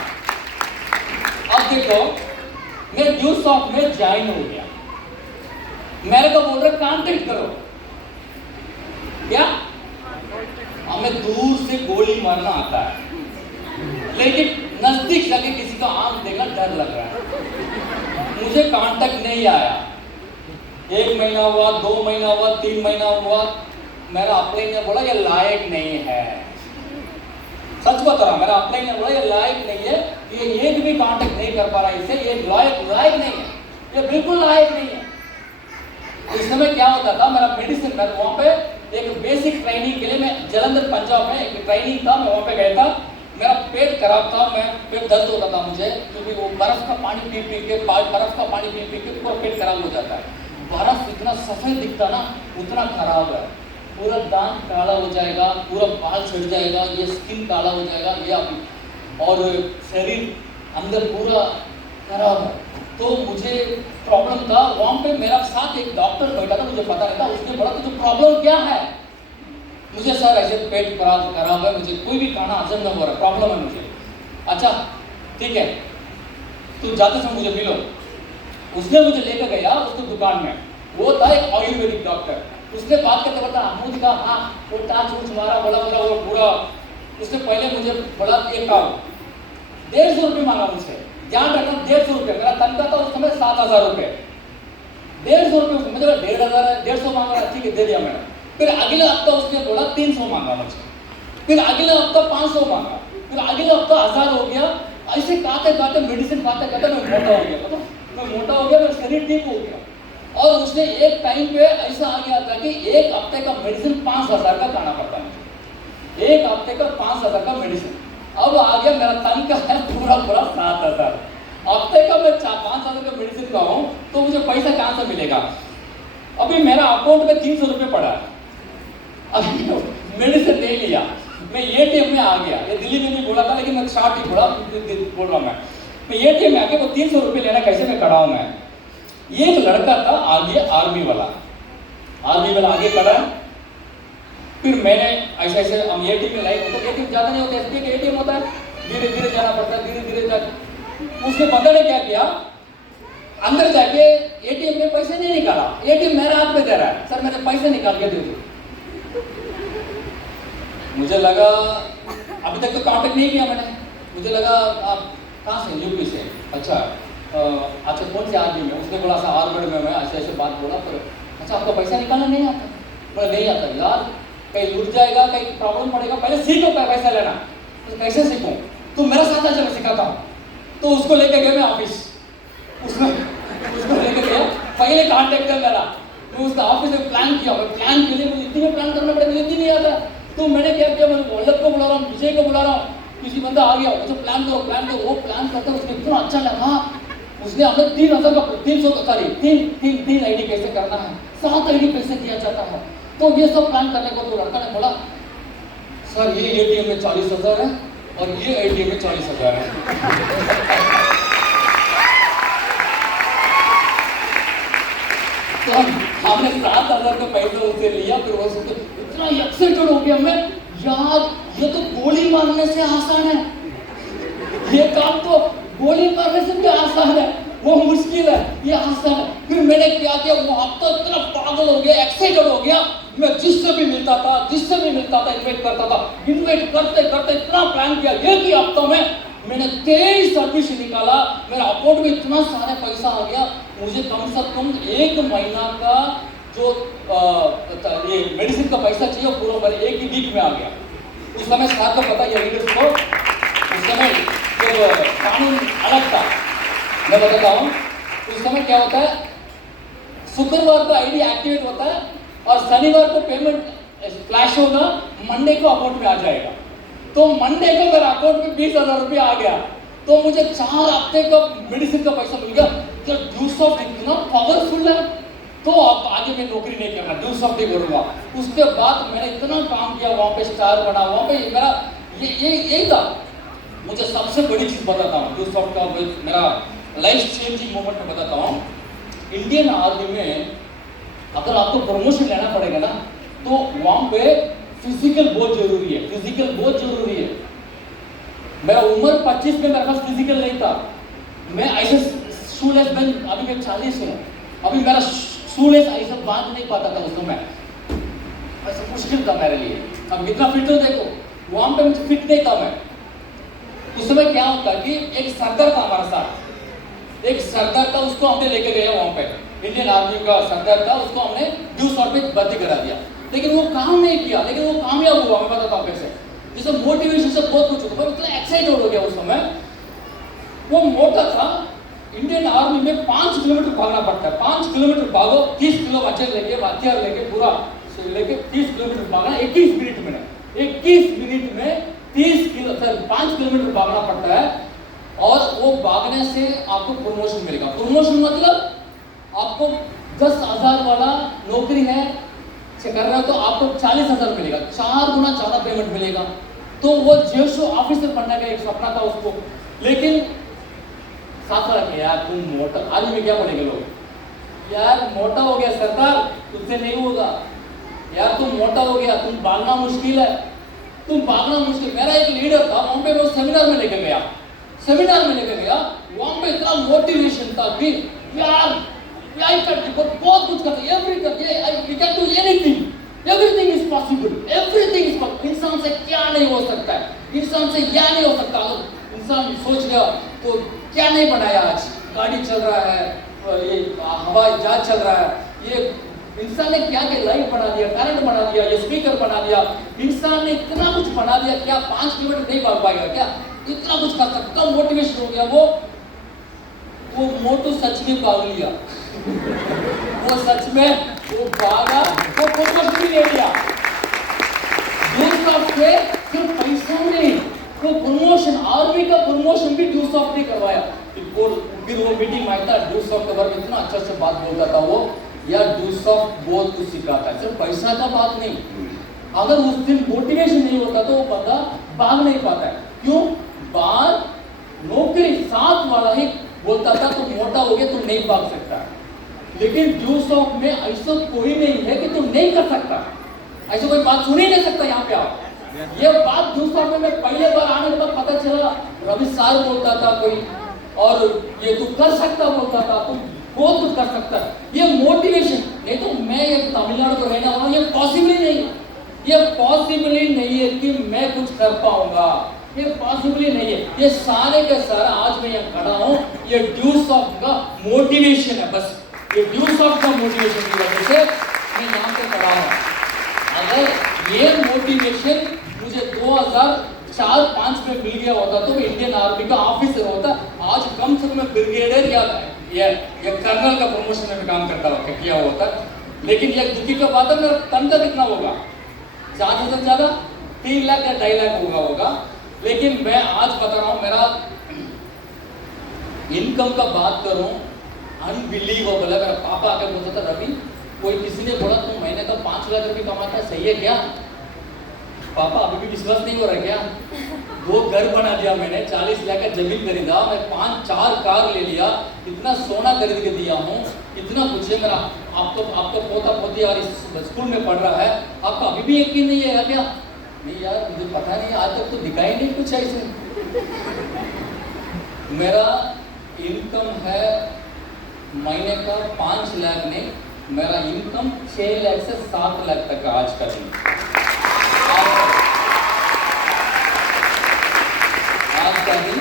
अब देखो, मैं ड्यूस ऑफ में ज्वाइन हो गया, मेरे को बोल रहे कांटेक्ट करो। क्या? हमें दूर से गोली मारना आता है, लेकिन नजदीक जाके किसी का आंख देखना डर लग रहा है। मुझे कांटेक्ट नहीं आया। 1 महीना हुआ, 2 महीना हुआ, 3 महीना हुआ, मेरा अपने ने बोला ये लायक नहीं है। सच बता रहा, मेरा अपने ने बोला ये लायक नहीं है, ये एक भी कांटेक्ट नहीं कर पा रहा, इससे ये लायक नहीं है, ये बिल्कुल लायक नहीं है। इस समय क्या होता था, मेरा मेडिसिन, मैं वहाँ पे एक बेसिक ट्रेनिंग के लिए, मैं जलंधर पंजाब में एक ट्रेनिंग था, मैं वहाँ पे गया था। मेरा पेट खराब था, मैं पेट दर्द होता था मुझे, क्योंकि वो बर्फ का पानी पी के पूरा पेट खराब हो जाता है। बर्फ इतना सफेद दिखता ना, उतना खराब है। पूरा दांत काला हो जाएगा, पूरा बाल छिड़ जाएगा, ये स्किन काला हो जाएगा, ये आप, और शरीर अंदर पूरा खराब है। तो मुझे प्रॉब्लम था। वहाँ पे मेरा साथ एक डॉक्टर बैठा था, मुझे पता नहीं था। उसने बोला तुझे प्रॉब्लम क्या है? मुझे सर ऐसे पेट खराब है, मुझे कोई भी खाना हजम नहीं हो रहा, प्रॉब्लम है मुझे। अच्छा ठीक है, तू जाते समय मुझे मिलो। उसने मुझे लेकर गया उसकी दुकान में, वो था एक आयुर्वेदिक डॉक्टर। उसने बात करते करता मुझे कहा हाँ, वो टाच मारा, बोला वो पूरा। उसने पहले मुझे बोला एक काम, 150 रुपये मांगा मुझसे। ध्यान रखना, 150 रुपये। मेरा तनख्वाह था उस समय 7,000 रुपये। 150 रुपये मुझे 1,500 है, 150 मांगा, ठीक है दे दिया मैंने। फिर अगले हफ्ता उसने बोला 300 मांगा मुझसे। फिर अगले हफ्ता 500 मांगा। फिर अगले हफ्ता 1000 हो गया। ऐसे खाते मेडिसिन खाते मैं मोटा हो गया। मतलब मैं मोटा हो गया, मेरा शरीर ठीक हो गया। और उसने एक टाइम पे ऐसा आ गया था कि एक हफ्ते का मेडिसिन 5,000 का खाना पड़ता है। एक हफ्ते का 5,000 का मेडिसिन। अब आ गया मेरा तनख्वाह है पूरा 7,000। हफ्ते का मैं 5,000 का मेडिसिन खाऊं तो मुझे पैसा कहाँ से मिलेगा? अभी मेरा अकाउंट में 300 रुपये पड़ा है। अभी मेडिसिन नहीं लिया, मैं एटीएम में आ गया। ये दिल्ली में भी बोला था, लेकिन मैं शॉर्ट ही बोल रहा मैं एटीएम में आके वो 300 रुपये लेना कैसे मैं खड़ा हूँ। मैं एक लड़का था आगे, आर्मी वाला आगे खड़ा है। फिर मैंने ऐसे हम एटीएम में लाइन, तो एटीएम ज्यादा नहीं होता, एसबीआई का एटीएम होता है, धीरे धीरे जाना पड़ता है, धीरे जाके। उसने पता नहीं क्या किया, अंदर जाके एटीएम में पैसे नहीं निकाला। एटीएम मेरे हाथ में दे रहा है, सर मैंने पैसे निकाल के दे दो। मुझे लगा, अभी तक तो कांटेक्ट नहीं किया मैंने, मुझे लगा आप कहाँ से? यूपी से। अच्छा कौन से आदमी में? उसने बोला हार्वर्ड में मैं ऐसे बात बोला। पर अच्छा आपको पैसा निकालना नहीं आता? बोला नहीं आता यार, कहीं लूट जाएगा, कहीं प्रॉब्लम पड़ेगा, पहले सीखो पैसा लेना। तो कैसे सीखूं? तो मेरा साथ आज मैं सिखाता हूँ। तो उसको लेकर गया मैं ऑफिस, उसको लेकर गया, पहले कॉन्टेक्ट है मेरा। मैं उसका ऑफिस में प्लान किया, प्लान के लिए मुझे इतनी प्लान करना पड़ेगा, मुझे इतनी नहीं आता। तो मैंने क्या किया, मैं वल्लभ को बुला रहा हूँ, विजय को बुला रहा हूँ, किसी बंदा आ गया, मुझे प्लान करो। वो प्लान करते उसने इतना अच्छा लगा। उसने हमें 3,000 का 3 आईडी कैसे करना है, 7 आईडी कैसे किया जाता है, तो ये सब प्लान करने को तो लड़का ने बोला सर ये एटीएम में 40,000 है और ये एटीएम में 40,000 है। तो ले लिया, फिर वो इतना एक्साइटेड हो गया मैं, यार ये तो गोली मारने से आसान है, ये काम तो गोली मारने से भी आसान है, वो मुश्किल है, ये आसान है। फिर मैंने क्या किया, वो अब तो इतना पागल हो गया, एक्साइटेड हो गया, मैं जिससे भी मिलता था इन्वाइट करता था, इन्वाइट करते करते इतना प्लान किया, एक ही हफ्ता में मैंने 23 सर्विस निकाला, मेरा अकाउंट में इतना सारा पैसा आ गया, मुझे कम से कम 1 महीना का जो ये मेडिसिन का पैसा चाहिए पूरा मेरे एक ही वीक में आ गया। उस समय साथ को पता है लीडर्स को, उस समय जब कानून अलग था, मैं बताता हूँ, उस समय क्या होता है, शुक्रवार को आईडी एक्टिवेट होता है और शनिवार को पेमेंट फ्लैश होगा, मंडे को अकाउंट में आ जाएगा। तो मंडे को मेरा अकाउंट में 20,000 रुपया आ गया, तो मुझे 4 हफ्ते का मेडिसिन का पैसा मिल गया। तो ड्यूसॉफ्ट इतना पावरफुल है, तो अब आगे मैं नौकरी नहीं करना, ड्यूसॉफ्ट ही करूंगा। उसके बाद मैंने इतना काम किया, वहाँ पे स्टार बना, वहाँ पे मेरा यही था। मुझे सबसे बड़ी चीज बताता हूँ ड्यूसॉफ्ट का, मेरा लाइफ चेंजिंग मोमेंट में बताता हूँ। इंडियन आर्मी में अगर आपको प्रमोशन लेना पड़ेगा ना, तो वहाँ पे फिजिकल बहुत जरूरी है, फिजिकल बहुत जरूरी है। मेरा उम्र 25 में मेरे पास फिजिकल नहीं था, मैं ऐसे शूलेस में, अभी मैं 40 हूँ, अभी मेरा शूलेस ऐसा बांध नहीं पाता था उस समय, ऐसा मुश्किल था मेरे लिए। अब कितना फिट हो देखो, वहाँ पे मुझे फिट नहीं था मैं। उस समय क्या होता कि एक सरदार था हमारे साथ, एक सरदार था, उसको हमने लेके गए वहाँ पे, इंडियन आर्मी का सरदार था, उसको हमने ड्यूसॉफ्ट पे भर्ती करा दिया, लेकिन वो काम नहीं किया, लेकिन वो कामयाब हुआ। मैं बताता हूँ कैसे, जैसे मोटिवेशन से बहुत कुछ होता है, इतना एक्साइटेड हो गया उस समय। वो मोटा था, इंडियन आर्मी में 5 किलोमीटर भागना पड़ता है, 5 किलोमीटर भागो, 30 किलो हथियार लेके पूरा लेके 30 किलोमीटर भागना 21 मिनट में, 21 मिनट में 5 किलोमीटर भागना पड़ता है। और वो भागने से आपको प्रमोशन मिलेगा। प्रमोशन मतलब आपको 10,000 वाला नौकरी है कर रहा है तो आपको 40,000 मिलेगा, 4 गुना ज्यादा पेमेंट मिलेगा। तो वो जेएसओ ऑफिसर बनने का एक सपना था उसको, लेकिन साथ रखे यार तुम मोटा, आर्मी में क्या बोलेंगे लोग, यार मोटा हो गया सरदार, तुमसे नहीं होगा यार, तुम मोटा हो गया, तुम भागना मुश्किल है, तुम भागना मुश्किल। मेरा एक लीडर था, वहां पे वो सेमिनार में लेके गया, वहां पे इतना मोटिवेशन था कि यार I can do बहुत कुछ करते, everything we can do anything, everything is possible, everything is possible। इंसान से क्या नहीं हो सकता है, इंसान से क्या नहीं हो सकता। अगर इंसान सोच लिया तो क्या नहीं बनाया, आज गाड़ी चल रहा है, ये हवाई जहाज चल रहा है, ये इंसान ने क्या क्या लाइट बना दिया, करंट बना दिया, ये स्पीकर बना दिया, इंसान ने इतना कुछ बना दिया। क्या 5 किलोमीटर नहीं भाग पाएगा क्या, इतना कुछ कर सकता। मोटिवेशन हो गया वो मोटू सच में भाग लिया वो सच में वो भागा, वो प्रमोशन भी ले लिया। ड्यूसॉफ्ट में सिर्फ पैसा नहीं, वो प्रमोशन, आर्मी का प्रमोशन भी ड्यूसॉफ्ट ने करवाया। फिर वो मीटिंग में आया था, ड्यूसॉफ्ट के बारे में इतना अच्छा से बात बोलता था वो, यार ड्यूसॉफ्ट बहुत कुछ सिखाता है, सिर्फ पैसा का बात नहीं। अगर उस दिन मोटिवेशन नहीं होता तो वो बंदा भाग नहीं पाता है। क्यों? बाहर नौकरी साथ वाला ही बोलता था तुम मोटा हो गया, तुम नहीं भाग सकता, लेकिन ड्यूसॉफ्ट में ऐसा कोई नहीं है कि तुम नहीं कर सकता, ऐसा कोई बात सुन ही नहीं सकता। यहाँ पे आप ये बात ड्यूसॉफ्ट में पहले बार आने के बाद पता चला, रवि सार बोलता था कोई, और ये तू कर सकता बोलता था, तुम बहुत कुछ कर सकता है। ये मोटिवेशन नहीं तो मैं ये तमिलनाडु को रहने वाला हूँ, ये पॉसिबल ही नहीं, ये पॉसिबल ही नहीं है कि मैं कुछ कर पाऊंगा, ये पॉसिबल ही नहीं है। ये सारे के सारा आज मैं यहाँ खड़ा हूँ, ये ड्यूसॉफ्ट का मोटिवेशन है, बस ये ड्यूसॉफ्ट का मोटिवेशन की वजह से मैं यहाँ पे खड़ा हूँ। अगर ये मोटिवेशन मुझे 2004-5 में मिल गया होता तो मैं इंडियन आर्मी का ऑफिसर होता, आज कम से कम मैं ब्रिगेडियर या कर्नल का प्रमोशन में काम करता होता, किया होता। लेकिन ये दुखी का बात है, मेरा तनख्वाह कितना होगा, ज्यादा से ज्यादा 3 लाख या 2.5 लाख होगा। लेकिन मैं आज बता रहा हूँ, मेरा इनकम का बात करूँ अनबिलीवेबल है। मेरा पापा आके बोलता था, रवि कोई किसी ने बोला तुम महीने का 5 लाख रुपये कमाता है, सही है क्या? पापा अभी भी विश्वास नहीं हो रहा क्या? 2 घर बना दिया मैंने, 40 लाख का जमीन खरीदा, मैं 5-4 कार ले लिया, इतना सोना खरीद के दिया हूँ, इतना कुछ है मेरा। आपको पोता पोती यार इस स्कूल में पढ़ रहा है, आपको अभी भी यकीन नहीं है क्या? नहीं यार मुझे पता नहीं, आज तक तो दिखाई नहीं कुछ ऐसे। मेरा इनकम है महीने का 5 लाख नहीं, मेरा इनकम 6 लाख से 7 लाख तक का आज का दिन। आज का दिन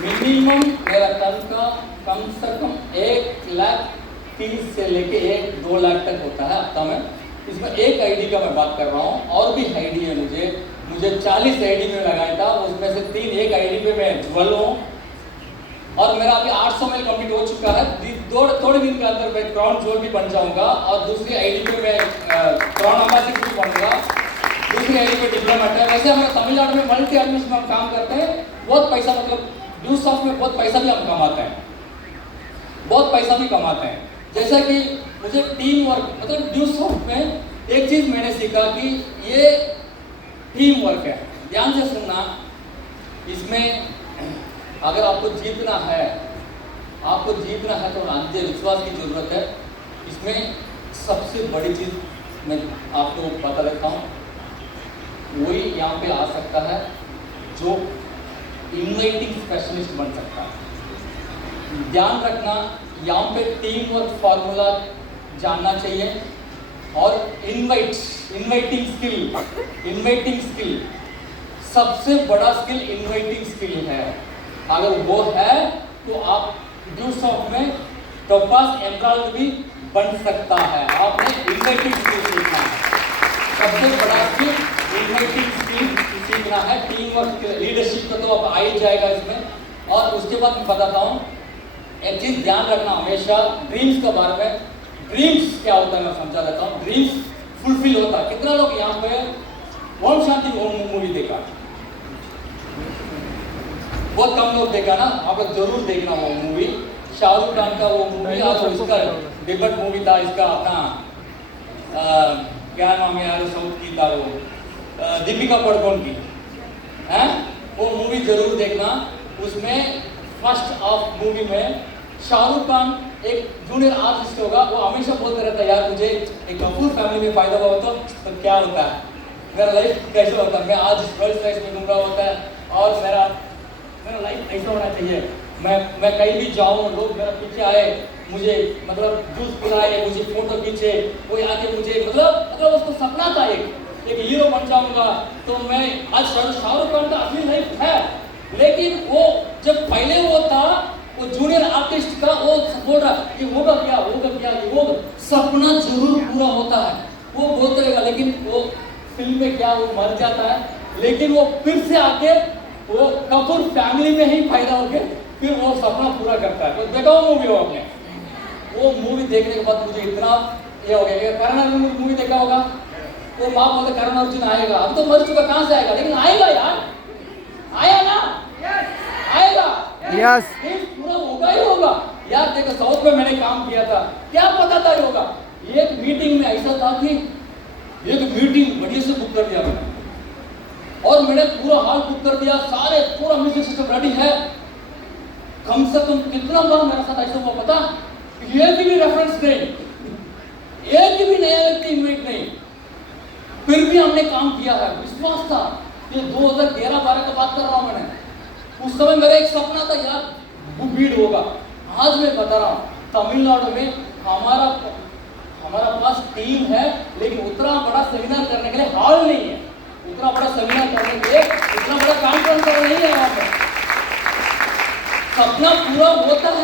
मिनिमम मेरा तनख्वाह कम से कम 1,30,000 से लेके 1-2 लाख तक होता है हफ्ता में। इसमें एक आईडी का मैं बात कर रहा हूँ, और भी आईडी है मुझे 40 आईडी में लगाया था, उसमें से 3 एक आईडी पे मैं ज्वल हूँ, और मेरा अभी 800 मेल कंप्लीट हो चुका है। थोड़े दिन के अंदर मैं क्राउन ज्वेल भी बन जाऊंगा, और दूसरी आईडी पे मैं क्राउन अम्बासिडर भी बनूंगा, दूसरी आईडी पे डिप्लोमेट है। वैसे हम तमिलनाडु में मल्टी एडमिशन में हम काम करते हैं, बहुत पैसा, मतलब ड्यूसॉफ्ट में बहुत पैसा भी हम कमाते हैं, बहुत पैसा भी कमाते हैं। जैसा कि मुझे टीम वर्क, मतलब ड्यूसॉफ्ट में एक चीज मैंने सीखा कि ये टीम वर्क है। ध्यान से सुनना, इसमें अगर आपको जीतना है तो अंधे विश्वास की जरूरत है। इसमें सबसे बड़ी चीज मैं आपको बता देता हूँ, वही यहाँ पे आ सकता है जो इन्वाइटिंग स्पेशलिस्ट बन सकता है। ध्यान रखना, यहाँ पे टीम वर्क फॉर्मूला जानना चाहिए, और इन्वाइटिंग स्किल सबसे बड़ा स्किल इन्वाइटिंग स्किल है। अगर वो है तो आप ड्यूसॉफ्ट में टोपाज एमराल्ड भी बन सकता है। आपने इन्वाइटिंग स्किल सीखना है, सबसे बड़ा स्किल इन्वाइटिंग स्किल सीखना है। टीम वर्क, लीडरशिप का तो अब आ ही जाएगा इसमें। और उसके बाद मैं बताता हूँ एक चीज ध्यान रखना हमेशा, ड्रीम्स के बारे में। ड्रीम्स क्या होता है मैं समझा देता हूँ। ड्रीम्स फुलफिल होता है। कितना लोग यहाँ पे ओम शांति ओम मूवी देखा? बहुत कम लोग देखा ना, आप लोग जरूर देखना वो मूवी, शाहरुख खान का वो मूवी। और इसका डेब्यू मूवी था, इसका अपना क्या नाम है यार, साउथ की था वो, दीपिका पादुकोण की है, वो मूवी जरूर देखना। उसमें फर्स्ट ऑफ मूवी में शाहरुख खान एक जूनियर आर्टिस्ट होगा, वो हमेशा बोलते रहता है यार मुझे एक कपूर फैमिली में फायदा हुआ तो क्या होता है, मेरा लाइफ कैसे होता है, मैं आज रोल्स रॉयस में घूम रहा होता है, और मेरा लाइफ ऐसा होना चाहिए। मैं कहीं भी जाऊँ, लोग मेरा पीछे आए, मुझे मतलब जूस पिलाए, मुझे फोटो खींचे, कोई आके मुझे मतलब उसको सपना था एक हीरो बन जाऊंगा। तो मैं आज शाहरुख खान का असली लाइफ है, लेकिन वो जब पहले वो था, वो जूनियर आर्टिस्ट का, वो बोल रहा ये होगा क्या, ये होगा, सपना जरूर पूरा होता है, वो बोलते रहेगा। लेकिन वो फिल्म में क्या वो मर जाता है, लेकिन वो फिर से आके वो कपूर फैमिली में ही फायदा होके फिर वो सपना पूरा करता है। तो देखा वो मूवी हो आपने? वो मूवी देखने के बाद मुझे इतना ये हो गया। करण अर्जुन मूवी देखा होगा? वो माँ बोलते करण अर्जुन आएगा, अब तो मर चुका, कहाँ से आएगा, लेकिन आएगा यार, आया ना, आएगा यस, पूरा होगा ही होगा यार। देखो साउथ में मैंने काम किया था, क्या पता था ये होगा। एक मीटिंग में ऐसा था कि एक मीटिंग बढ़िया से बुक कर दिया मैंने, और मैंने पूरा हॉल बुक कर दिया, सारे पूरा म्यूजिक सिस्टम रेडी है। कम से कम कितना बार मेरे साथ ऐसा हुआ पता, एक भी रेफरेंस नहीं, एक भी नया व्यक्ति इन्वाइट नहीं, फिर भी हमने काम किया है। विश्वास था। ये 2013-12 का बात कर रहा हूं मैंने। उस समय मेरा एक सपना था यार वो भीड़ होगा। आज मैं बता रहा हूँ, तमिलनाडु में हमारा पास टीम है, लेकिन उतना बड़ा सेमिनार करने के लिए हॉल नहीं है, उतना बड़ा सेमिनार करने के लिए उतना बड़ा कॉन्फ्रेंस हॉल नहीं है। वहां पर सपना पूरा होता है